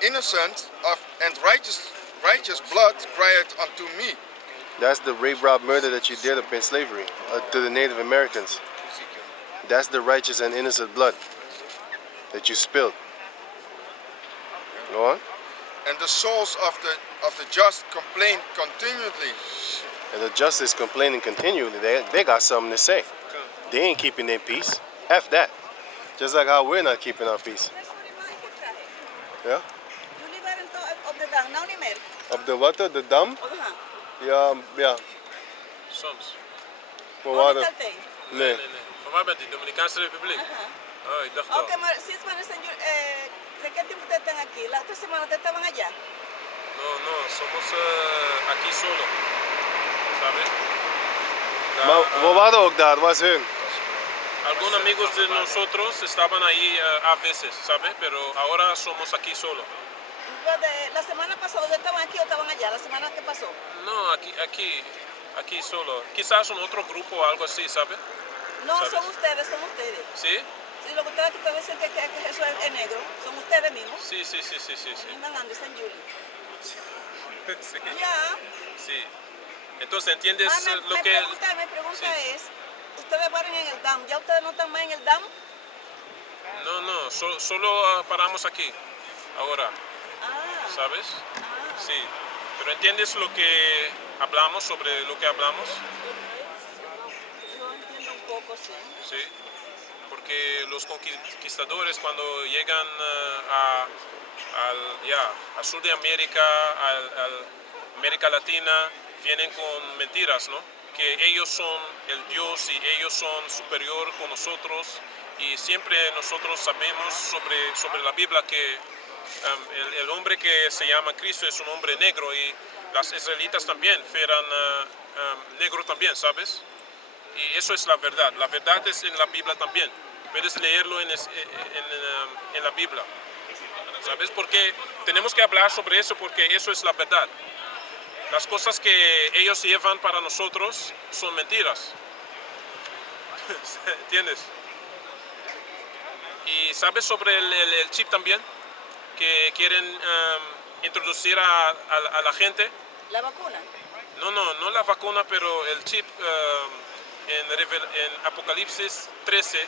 innocent and righteous blood crieth unto me. That's the rape, rob, murder that you did up in slavery to the Native Americans. That's the righteous and innocent blood that you spilled. Go on. And the souls of the just complain continually. And the justice complaining continually. They got something to say. They ain't keeping their peace. F that. Just like how we're not keeping our peace. Yeah? You live in of the down, now Nimer. Of the water, the dam? Ja. Soms. Maar waar de... Nee. Van waar bent u? Dominicaanse Republiek? Oh, ik dacht al. Ok, maar si es para señor, ¿de qué tiempo ustedes están aquí? ¿La otra semana ustedes estaban allá? No, somos aquí solo. ¿Sabes? Maar we waren ook daar, was hun. Algunos amigos de nosotros estaban ahí a veces, ¿sabes? Pero ahora somos aquí solo. La semana pasada, ¿ustedes estaban aquí o estaban allá? ¿La semana que pasó? No, aquí solo. Quizás un otro grupo o algo así, ¿sabes? No, ¿sabes? son ustedes. ¿Sí? Sí, lo que ustedes dicen que Jesús es negro, son ustedes mismos. Sí. Y mandando San Julio. Sí. Ya. Sí. Entonces, ¿entiendes lo que...? Mi pregunta sí. es, ustedes van en el dam, ¿ya ustedes no están más en el dam? No, solo paramos aquí, ahora, Ah. ¿sabes? Sí, pero ¿entiendes lo que hablamos, sobre lo que hablamos? poco, sí. ¿sí? Porque los conquistadores cuando llegan al sur de América, al América Latina, vienen con mentiras, ¿no? Que ellos son el Dios y ellos son superior con nosotros, y siempre nosotros sabemos sobre la Biblia que el hombre que se llama Cristo es un hombre negro, y las israelitas también eran negros también, ¿sabes? Y eso es la verdad. La verdad es en la Biblia también. Puedes leerlo en la Biblia. ¿Sabes? Porque tenemos que hablar sobre eso, porque eso es la verdad. Las cosas que ellos llevan para nosotros son mentiras. ¿Entiendes? Y sabes sobre el chip también, que quieren introducir a la gente. La vacuna. No la vacuna, pero el chip en Apocalipsis 13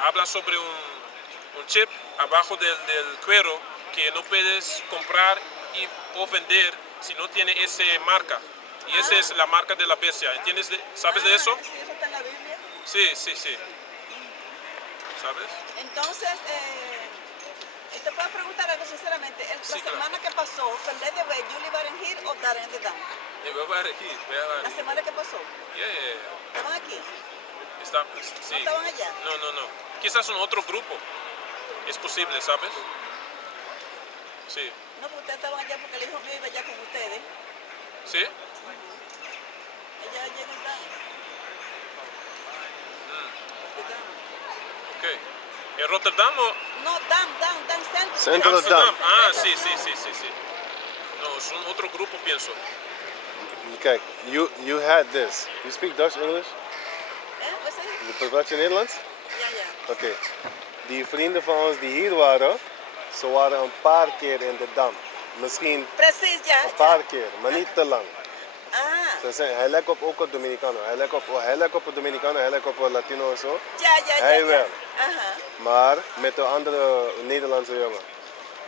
habla sobre un chip abajo del cuero que no puedes comprar o vender si no tiene esa marca. Y esa es la marca de la bestia. ¿Entiendes? ¿Sabes de eso? Sí, eso está en la Biblia. Sí. ¿Sabes? Entonces, te puedo preguntar algo sinceramente. La semana que pasó, ¿perdés de ver Julie Barengir o Darren de Dam? La semana que pasó. ¿Estaban aquí? Sí. ¿No estaban allá? No. Quizás un otro grupo. Es posible, ¿sabes? Sí. No, porque ustedes estaban allá porque el hijo mío iba allá con ustedes. ¿Sí? Ella llegó en Dam. Ok. ¿En Rotterdam o...? No, Dam Centro. Centro de Amsterdam. Dam. Ah, sí. No, es un otro grupo, pienso. Kijk, you had this. You speak Dutch, English? Wat zeg je? Je praat je Nederlands? Ja. Oké. Die vrienden van ons die hier waren, ze waren een paar keer in de Dam. Misschien Precies, ja. een paar keer, maar niet te lang. Ah, Hij lijkt ook op Dominicano. Hij lijkt op een Dominicano, hij lijkt op een Latino en zo. ja. Hij wel. Ajá. Maar met de andere Nederlandse jongen.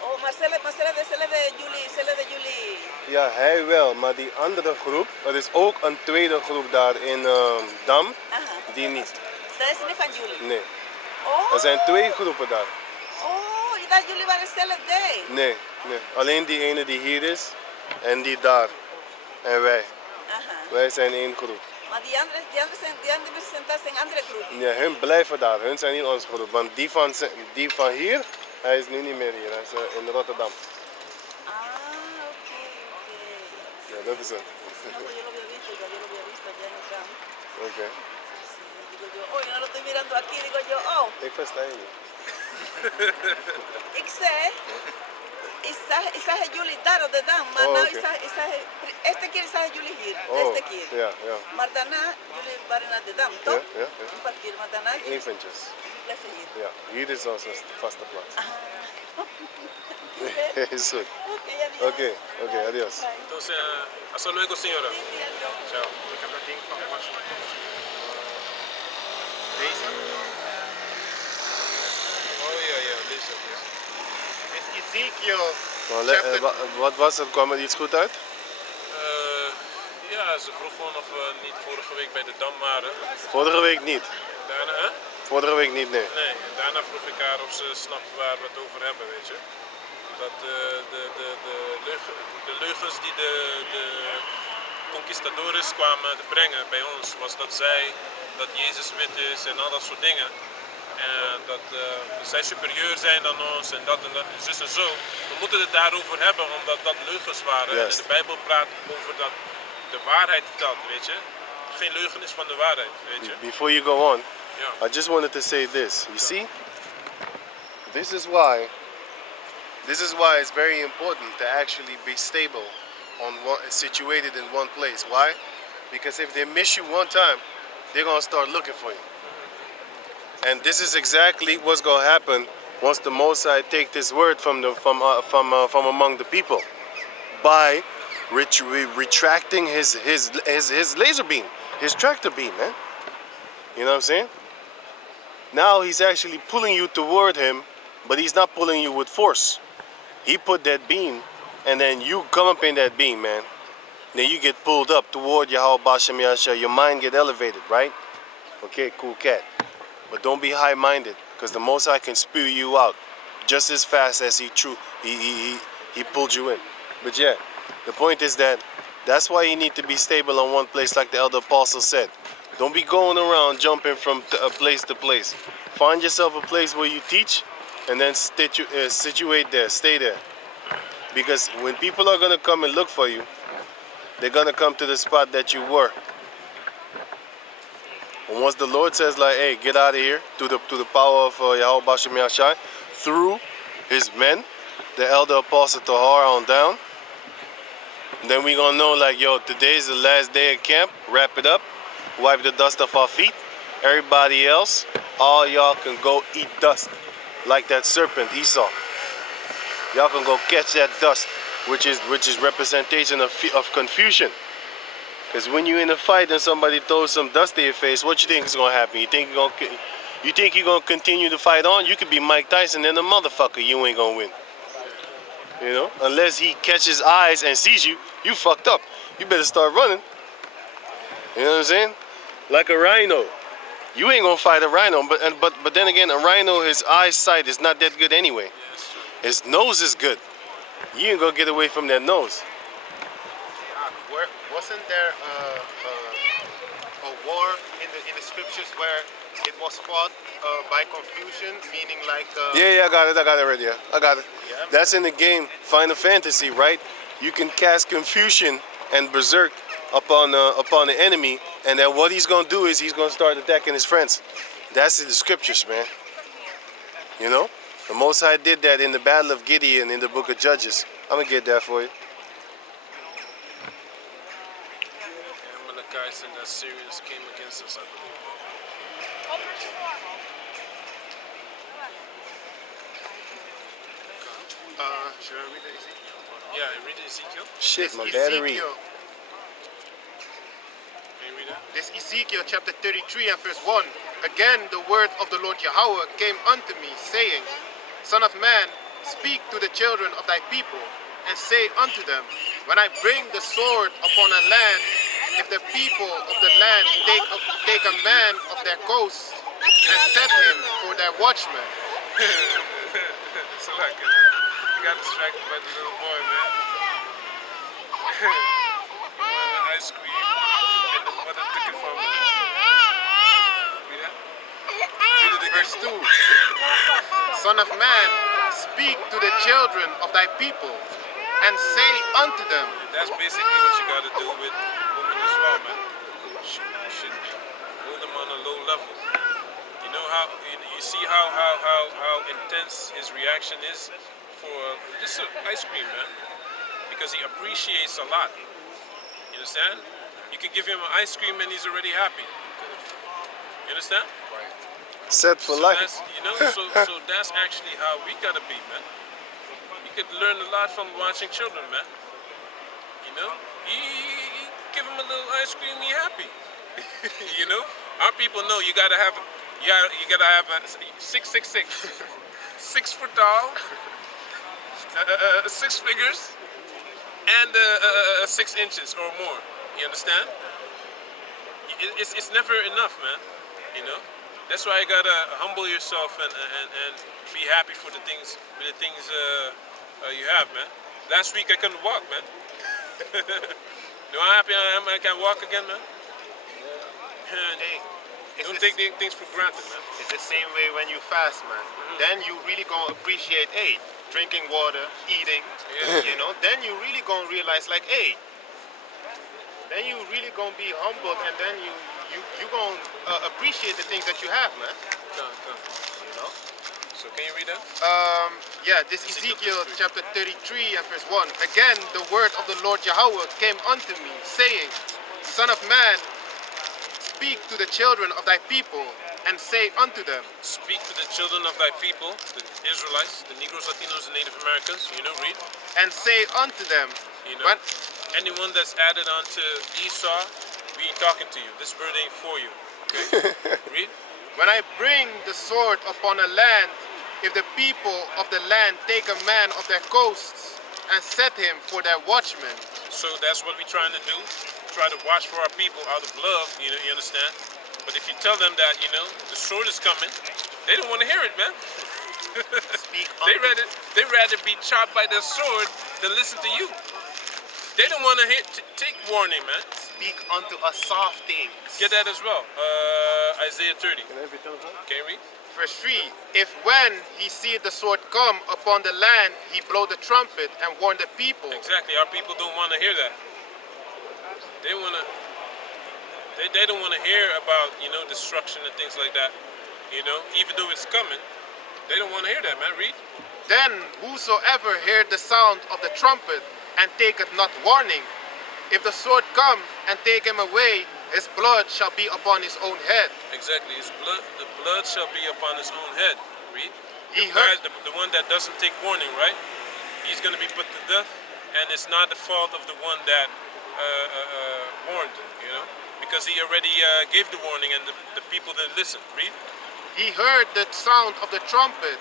Oh, Marcela de Julie. Ja, hij wel. Maar die andere groep, er is ook een tweede groep daar in Dam, Ajá. die niet. Dat is niet van Julie. Nee. Oh. Er zijn twee groepen daar. Oh, je dacht jullie waren hetzelfde day. Nee. Alleen die ene die hier is en die daar. En wij. Aha. Wij zijn één groep. Maar die andere zijn andere groepen. Ja, hun blijven daar. Hun zijn niet onze groep. Want die van hier, hij is nu niet meer hier. Hij is in Rotterdam. Ah, oké. Ja, dat is het. No, pues yo lo había visto allá en el campo. Oké. Sí, digo yo, oh, yo no lo estoy mirando aquí, digo yo, oh, Ik versta je niet. ik zei, isa es Julie Daro de Dam, maar Oh, nou oké. este keer isa Julie hier, Oh, este keer. ja. Maar daarna, jullie waren naar de Dam, toch? Ja. Een paar keer, maar daarna jullie Eventjes. blijven hier. Ja, hier is onze vaste plaats. Ah. Is goed. Oké, adiós. Oké, adiós. Bye. Entonces, hasta luego, señora. Sí, adiós. Chao. Ik heb dat ding van deze. Oh ja, deze. Is Ezekiel. Maar wat was het? Kwam er iets goed uit? Ja, ze vroeg gewoon of we niet vorige week bij de Dam waren. Vorige week niet. Daarna, hè? Vorige week niet, nee. Nee, en daarna vroeg ik haar of ze snapt waar we het over hebben, weet je. Dat de leugens die de conquistadores kwamen te brengen bij ons, was dat Jezus wit is en al dat soort dingen. En dat zij superieur zijn dan ons en dat zus en zo. We moeten het daarover hebben, omdat dat leugens waren. Juist. En de Bijbel praat over dat de waarheid telt, weet je. Geen leugen is van de waarheid, weet je. Before you go on, Ja. I just wanted to say this. You see? This is why it's very important to actually be stable situated in one place. Why? Because if they miss you one time, they're gonna start looking for you. And this is exactly what's gonna happen once the Mosai take this word from among the people by retracting his laser beam, his tractor beam, man. You know what I'm saying? Now he's actually pulling you toward him, but he's not pulling you with force. He put that beam, and then you come up in that beam, man. Then you get pulled up toward Yahweh Bashem Yasha. Your mind get elevated, right? Okay, cool cat. But don't be high-minded, because the Most High can spew you out just as fast as he pulled you in. But yeah, the point is that that's why you need to be stable on one place, like the elder apostle said. Don't be going around jumping from place to place. Find yourself a place where you teach, and then situate there, stay there. Because when people are gonna come and look for you, they're gonna come to the spot that you were. And once the Lord says, like, hey, get out of here, through the power of Yahweh Bashem Yashai, through his men, the elder apostle Tahar on down, then we gonna know, like, yo, today's the last day of camp. Wrap it up, wipe the dust off our feet. Everybody else, all y'all can go eat dust, like that serpent Esau. Y'all can go catch that dust, which is representation of confusion. Because when you're in a fight and somebody throws some dust in your face, what you think is gonna happen? You think you're gonna continue to fight on? You could be Mike Tyson and a motherfucker. You ain't gonna win. You know, unless he catches eyes and sees you, you fucked up. You better start running. You know what I'm saying? Like a rhino. You ain't gonna fight a rhino, but then again, a rhino, his eyesight is not that good anyway. His nose is good. You ain't gonna get away from that nose. Wasn't there a war in the scriptures where it was fought by confusion, meaning like? Yeah, I got it already. Yeah, I got it. Yeah. That's in the game Final Fantasy, right? You can cast confusion and berserk upon the enemy, and then what he's gonna do is he's gonna start attacking his friends. That's in the scriptures, man. You know, the Most High did that in the Battle of Gideon in the Book of Judges. I'm gonna get that for you. Guys in that series came against us, I believe. Should I read the Ezekiel? Yeah, read Ezekiel. Shit, This my battery. Ezekiel, Can you read that? this Ezekiel chapter 33 and verse 1. Again, the word of the Lord Yahweh came unto me, saying, Son of man, speak to the children of thy people, and say unto them, when I bring the sword upon a land, if the people of the land take a man of their coast and set him for their watchman. So like, you got distracted by the little boy, man. Wanted ice cream, and the mother took it from him. Read that? Read it again. Verse 2. Son of man, speak to the children of thy people, and say unto them. That's basically what you got to do with women as well, man. You should hold them on a low level. You know how you see how intense his reaction is for just ice cream, man, because he appreciates a lot. You understand? You can give him an ice cream and he's already happy. You understand? Set for So life. that's, you know, so that's actually how we gotta be, man. You could learn a lot from watching children, man. You know, you give them a little ice cream, he happy. You know, our people know you gotta have a 6'6", 6 foot tall, 6 figures, and 6 inches or more. You understand? It's never enough, man. You know. That's why you gotta humble yourself and be happy for the things you have, man. Last week I couldn't walk, man. You know how happy I am I can walk again, man? Hey, Don't take things for granted, man. it's the same way when you fast, man. Then you really gonna appreciate, hey, drinking water, eating, you know. Then you really gonna realize, like, hey, then you really gonna be humbled, and then you gonna appreciate the things that you have, man. Come. You know. So can you read that? Yeah, this Ezekiel chapter 33 and verse 1. Again, the word of the Lord Yahweh came unto me, saying, Son of man, speak to the children of thy people, and say unto them. Speak to the children of thy people, the Israelites, the Negroes, Latinos, and Native Americans. You know, read. And say unto them. You know, anyone that's added onto Esau, we ain't talking to you. This word ain't for you. Okay? Read. When I bring the sword upon a land, if the people of the land take a man of their coasts and set him for their watchman. So that's what we're trying to do. Try to watch for our people out of love, you know, you understand? But if you tell them that, you know, the sword is coming, they don't want to hear it, man. Speak They rather be chopped by the sword than listen to you. They don't want to take warning, man. speak unto us soft things. Get that as well. Isaiah 30. Can you read? Verse 3, if when he see the sword come upon the land, he blow the trumpet and warn the people. Exactly. Our people don't want to hear that. They want to. They don't want to hear about, you know, destruction and things like that. You know, even though it's coming, they don't want to hear that, man. Read. Then whosoever heard the sound of the trumpet and taketh not warning, if the sword come and take him away, his blood shall be upon his own head. Exactly. The blood shall be upon his own head. Read. He The heard, guy, the one that doesn't take warning, right? He's going to be put to death, and it's not the fault of the one that warned, you know, because he already gave the warning and the people didn't listen. Read. he heard the sound of the trumpet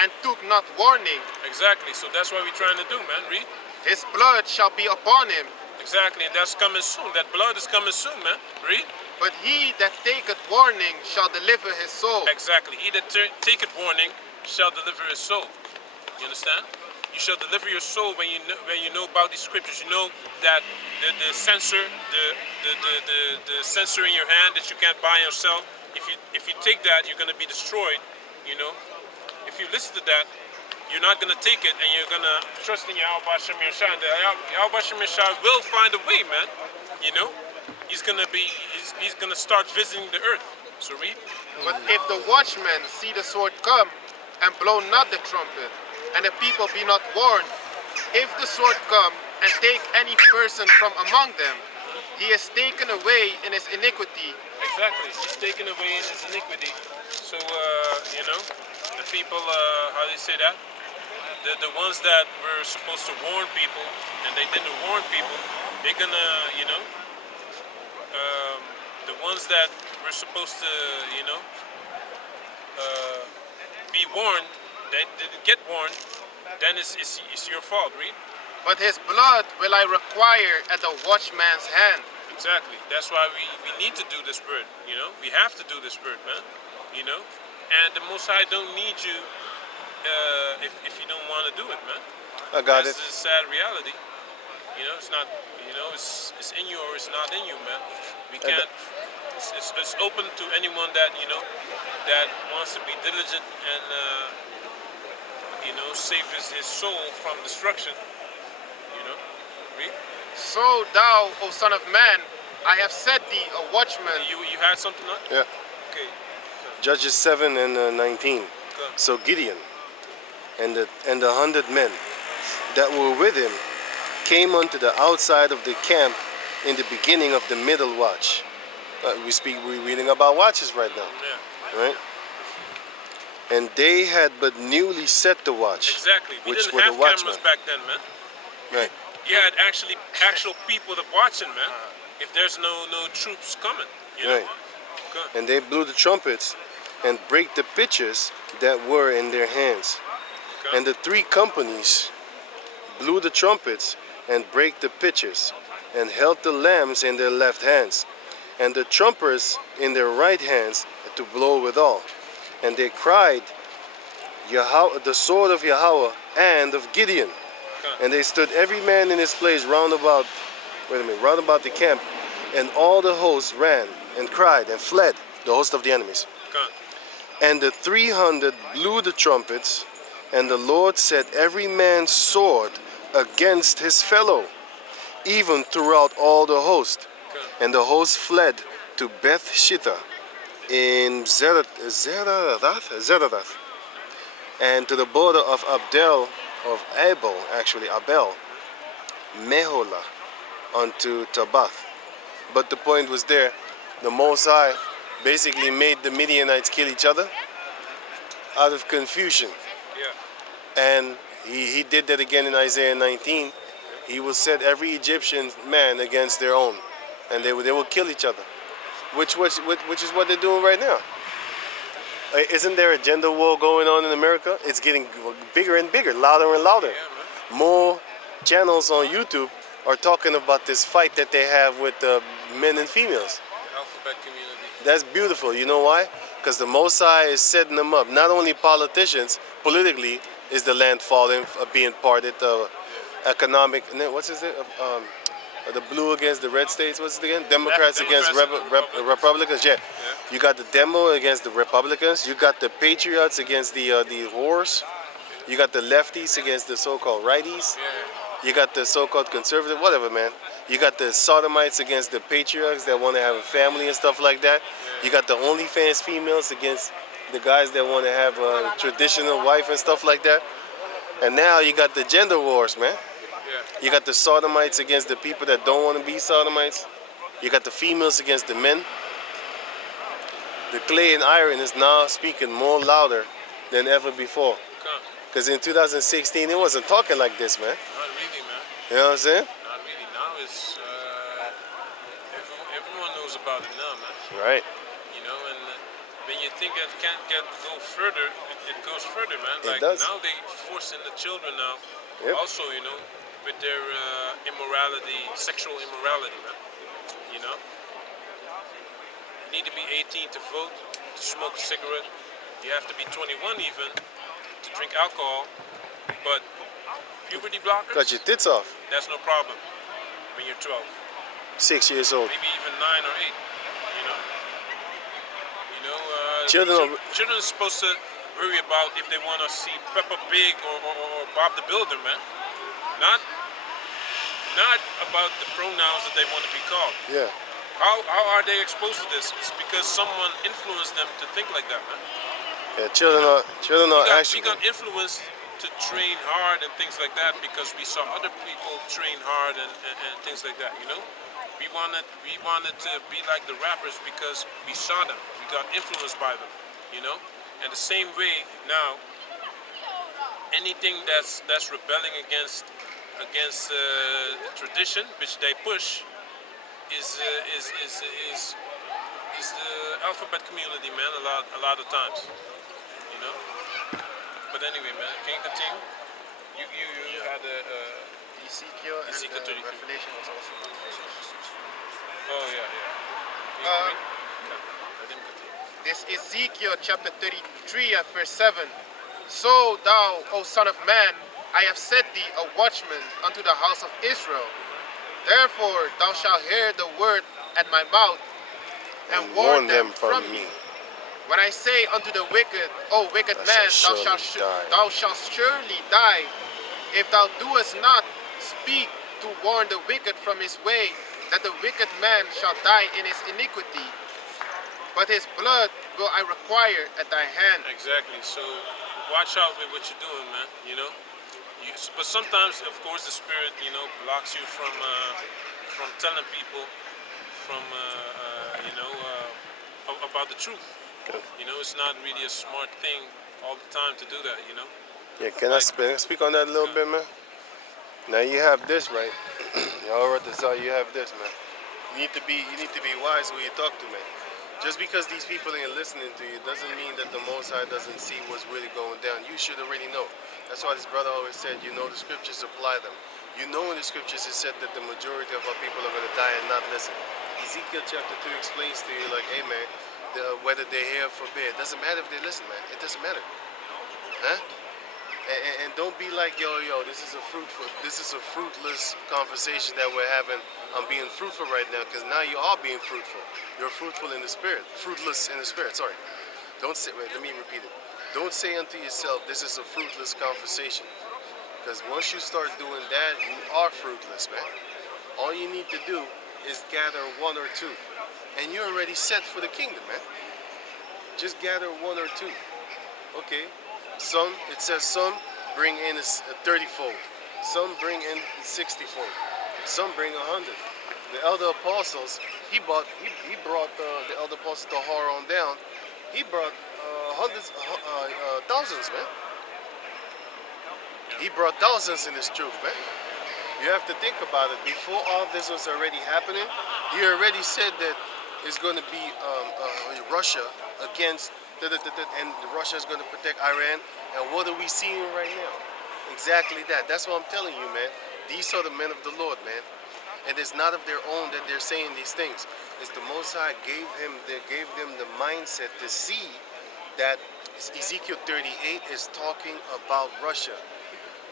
and took not warning. Exactly. So that's what we're trying to do, man. Read. His blood shall be upon him. Exactly, and that's coming soon. That blood is coming soon, man. Read. But he that taketh warning shall deliver his soul. Exactly. He that taketh warning shall deliver his soul. You understand? You shall deliver your soul when you know about these scriptures. You know that the sensor, the sensor in your hand that you can't buy yourself. If you take that, you're gonna be destroyed. You know. If you listen to that, you're not gonna take it, and you're gonna trust in Yahweh Shem Yeshua. Yahweh Shem Yeshua will find a way, man. You know. He's gonna start visiting the earth. So read. But if the watchman see the sword come and blow not the trumpet, and the people be not warned, if the sword come and take any person from among them, he is taken away in his iniquity. Exactly. He's taken away in his iniquity. So you know, the people, how do you say that? The ones that were supposed to warn people and they didn't warn people, they're gonna, you know, the ones that were supposed to, you know, be warned, that didn't get warned, then it's your fault. Read. But his blood will I require at the watchman's hand. Exactly. That's why we need to do this bird. You know, we have to do this bird, man. You know, and the Most High don't need you if you don't want to do it, man. I got That's it. the sad reality. You know, it's not. You know, it's in you or it's not in you, man. We can't. It's open to anyone that, you know, that wants to be diligent and you know, save his soul from destruction. You know, read. So thou, O son of man, I have set thee a watchman. You had something on? Yeah. Okay. Judges 7 and 19. So Gideon and the 100 men that were with him came unto the outside of the camp in the beginning of the middle watch. We're reading about watches right now, Yeah. right? And they had but newly set the watch, Exactly. We which didn't were have the watchmen. cameras back then, man. Right. You had actual people that watching, man. If there's no troops coming, you know. Right. Good. And they blew the trumpets and brake the pitchers that were in their hands. Okay. And the 3 companies blew the trumpets and brake the pitchers, and held the lambs in their left hands, and the trumpers in their right hands to blow withal. And they cried, the sword of Yahweh and of Gideon. Okay. And they stood every man in his place round about the camp, and all the hosts ran and cried and fled, the host of the enemies. Okay. And the 300 blew the trumpets, and the Lord set every man's sword against his fellow, even throughout all the host. Okay. And the host fled to Beth Shittah in Zeradath, and to the border of Abel, Meholah, unto Tabath. But the point was there, the Most High basically made the Midianites kill each other out of confusion. Yeah. And he did that again in Isaiah 19. He will set every Egyptian man against their own, and they will kill each other, which is what they're doing right now. Isn't there a gender war going on in America? It's getting bigger and bigger, louder and louder. Yeah, man. More channels on YouTube are talking about this fight that they have with the men and females. The alphabet community. That's beautiful. You know why? Because the Most High is setting them up. Not only politicians, politically, is the land falling, being parted, economic, what's his name? The blue against the red states, what's it again? Democrats against Republicans. Yeah. You got the demo against the Republicans. You got the patriots against the whores. You got the lefties against the so-called righties. You got the so-called conservative, whatever, man. You got the sodomites against the patriarchs that want to have a family and stuff like that. You got the OnlyFans females against the guys that want to have a traditional wife and stuff like that. And now you got the gender wars, man. You got the sodomites against the people that don't want to be sodomites. You got the females against the men. The clay and iron is now speaking more louder than ever before. Because in 2016, it wasn't talking like this, man. Not really, man. You know what I'm saying? Not really. Now it's everyone knows about it now, man. Right. You know, and when you think it can't go further, it goes further, man. It Like does. now they forcing the children now. Yep. Also, you know, with their immorality, sexual immorality, man. You know, you need to be 18 to vote, to smoke a cigarette. You have to be 21 even to drink alcohol. But puberty blockers, Cut your tits off. that's no problem when you're 12. 6 years old. Maybe even 9 or 8. You know. Children are supposed to worry about if they want to see Peppa Pig or Bob the Builder, man. Not about the pronouns that they want to be called. Yeah. How are they exposed to this? It's because someone influenced them to think like that, man. Yeah, children are We actually. got influenced to train hard and things like that because we saw other people train hard and things like that, you know? We wanted to be like the rappers because we saw them. We got influenced by them, you know? And the same way now, anything that's rebelling against the tradition which they push is the alphabet community, man. A lot of times, you know. But anyway, man, can you continue? You had Ezekiel and Ezekiel 33. Revelation was also. Oh yeah. Can you read? Yeah, I didn't continue. This Ezekiel chapter 33 and verse 7. So thou, O son of man, I have set thee a watchman unto the house of Israel. Therefore thou shalt hear the word at my mouth, and warn them from me. When I say unto the wicked, O wicked man, thou shalt surely die, if thou doest not speak to warn the wicked from his way, that the wicked man shall die in his iniquity, but his blood will I require at thy hand. Exactly. So watch out with what you're doing, man. You know. But sometimes, of course, the spirit, you know, blocks you from telling people about the truth. You know, it's not really a smart thing all the time to do that. You know. Yeah, can I speak on that a little bit, man? Now you have this, right? All right, that's how you have this, man. You need to be wise when you talk to, man. Just because these people ain't listening to you doesn't mean that the Most High doesn't see what's really going down. You should already know. That's why this brother always said, you know the scriptures, apply them. You know in the scriptures it said that the majority of our people are going to die and not listen. Ezekiel chapter 2 explains to you like, hey man, whether they're here or forbid, it doesn't matter if they listen, man. It doesn't matter. Huh? And don't be like, yo, this is a fruitless conversation that we're having. I'm being fruitful right now because now you are being fruitful. You're fruitful in the spirit, fruitless in the spirit. Sorry. Don't say. Wait, let me repeat it. Don't say unto yourself, this is a fruitless conversation. Because once you start doing that, you are fruitless, man. All you need to do is gather one or two, and you're already set for the kingdom, man. Just gather one or two. Okay. It says some bring in a 30-fold. Some bring in 60-fold. Some bring 100. The elder apostles, he brought the elder apostles to Har on down. He brought thousands, man. He brought thousands in this truth, man. You have to think about it. Before all this was already happening, he already said that it's going to be Russia against, and Russia is going to protect Iran. And what are we seeing right now? Exactly that. That's what I'm telling you, man. These are the men of the Lord, man. And it's not of their own that they're saying these things. It's the Most High gave them the mindset to see that Ezekiel 38 is talking about Russia.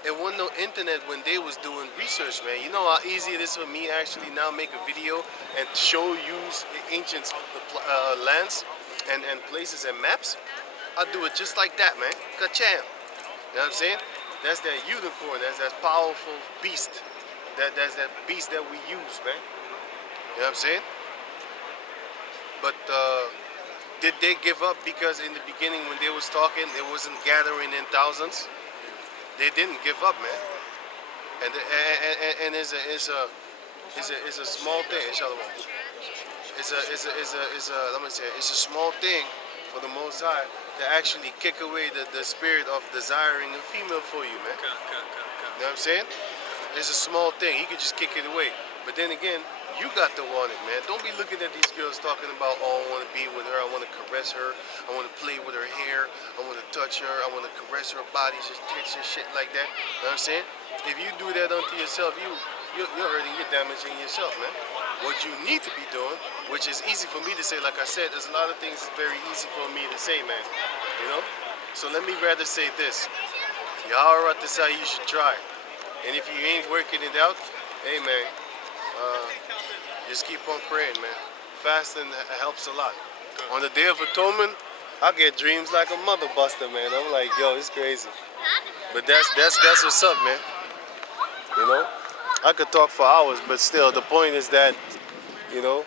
It wasn't no internet when they was doing research, man. You know how easy it is for me actually now make a video and show you ancient lands and places and maps? I'll do it just like that, man. Ka-cham. You know what I'm saying? That's that unicorn. That's that powerful beast. That's that beast that we use, man. You know what I'm saying? But did they give up because in the beginning when they was talking, it wasn't gathering in thousands? They didn't give up, man. And it's a small thing. It's a small thing for the Most High to actually kick away the spirit of desiring a female for you, man. You know what I'm saying? It's a small thing. He could just kick it away. But then again, you got to want it, man. Don't be looking at these girls talking about, oh, I want to be with her, I want to caress her, I want to play with her hair, I want to touch her, I want to caress her body, just tits and shit like that. You know what I'm saying? If you do that unto yourself, you're hurting, you're damaging yourself, man. What you need to be doing, which is easy for me to say, like I said, there's a lot of things that's very easy for me to say, man. You know? So let me rather say this. Yahweh Ratasai, you should try. And if you ain't working it out, hey, man, just keep on praying, man. Fasting helps a lot. On the Day of Atonement, I get dreams like a mother buster, man. I'm like, yo, it's crazy. But that's what's up, man. You know? I could talk for hours, but still, the point is that, you know,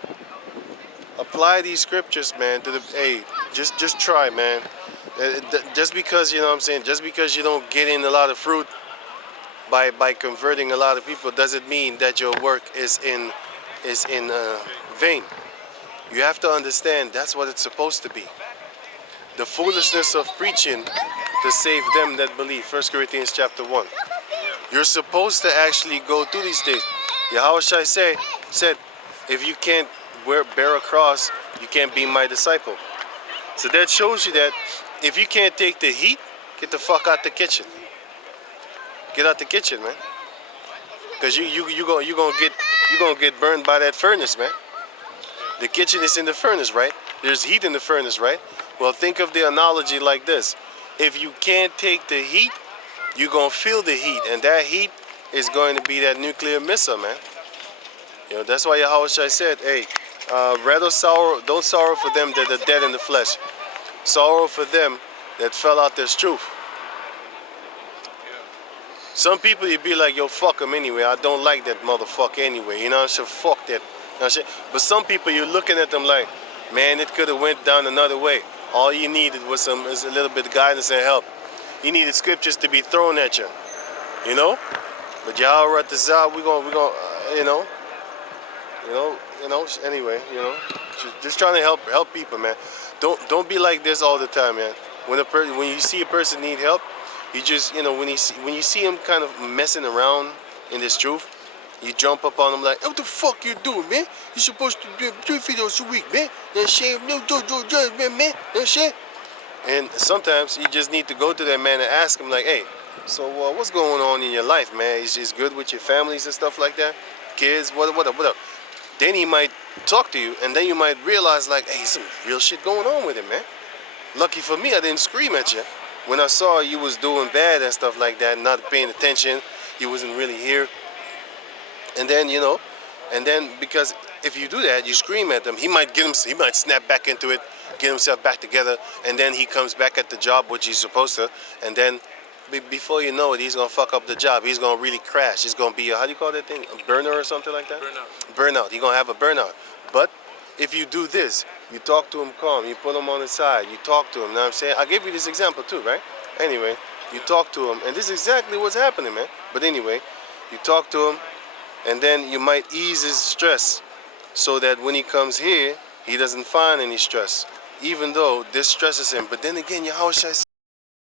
apply these scriptures, man, to the, hey, just try, man. Just because, you know what I'm saying, just because you don't get in a lot of fruit by converting a lot of people doesn't mean that your work is in vain. You have to understand that's what it's supposed to be. The foolishness of preaching to save them that believe. 1 Corinthians chapter 1. You're supposed to actually go through these things. Yahushua said, if you can't bear a cross, you can't be my disciple. So that shows you that if you can't take the heat, get the fuck out the kitchen. Get out the kitchen, man. Because you gonna get burned by that furnace, man. The kitchen is in the furnace, right? There's heat in the furnace, right? Well, think of the analogy like this. If you can't take the heat, you're gonna feel the heat, and that heat is going to be that nuclear missile, man. You know, that's why Yahushua said, hey, don't sorrow for them that are dead in the flesh. Sorrow for them that fell out this truth. Some people you'd be like, yo, fuck them anyway. I don't like that motherfucker anyway. You know what I'm saying? Fuck that. You know what I'm saying? But some people you're looking at them like, man, it could have went down another way. All you needed was a little bit of guidance and help. You needed scriptures to be thrown at you. You know? But y'all at the Zah, we gonna anyway, you know, just trying to help people, man. Don't be like this all the time, man. When you see a person need help, you just, you know, when you see him kind of messing around in this truth, you jump up on him like, hey, what the fuck you doing, man? You supposed to do 3 videos a week, man. That shit, man. That shit. And sometimes you just need to go to that man and ask him like, hey, so what's going on in your life, man? Is it good with your families and stuff like that? Kids, what up? Then he might talk to you, and then you might realize like, hey, some real shit going on with him, man. Lucky for me, I didn't scream at you. When I saw you was doing bad and stuff like that, not paying attention, you wasn't really here. And then, you know, because if you do that, you scream at him, he might snap back into it, get himself back together, and then he comes back at the job, which he's supposed to, and then before you know it, he's gonna fuck up the job. He's gonna really crash. It's gonna be how do you call that thing? A burner or something like that? Burnout. You're gonna have a burnout. But if you do this, you talk to him calm, you put him on the side, you talk to him, you know what I'm saying? I gave you this example too, right? Anyway, you talk to him, and this is exactly what's happening, man. But anyway, you talk to him, and then you might ease his stress so that when he comes here, he doesn't find any stress, even though this stresses him. But then again, Yahushua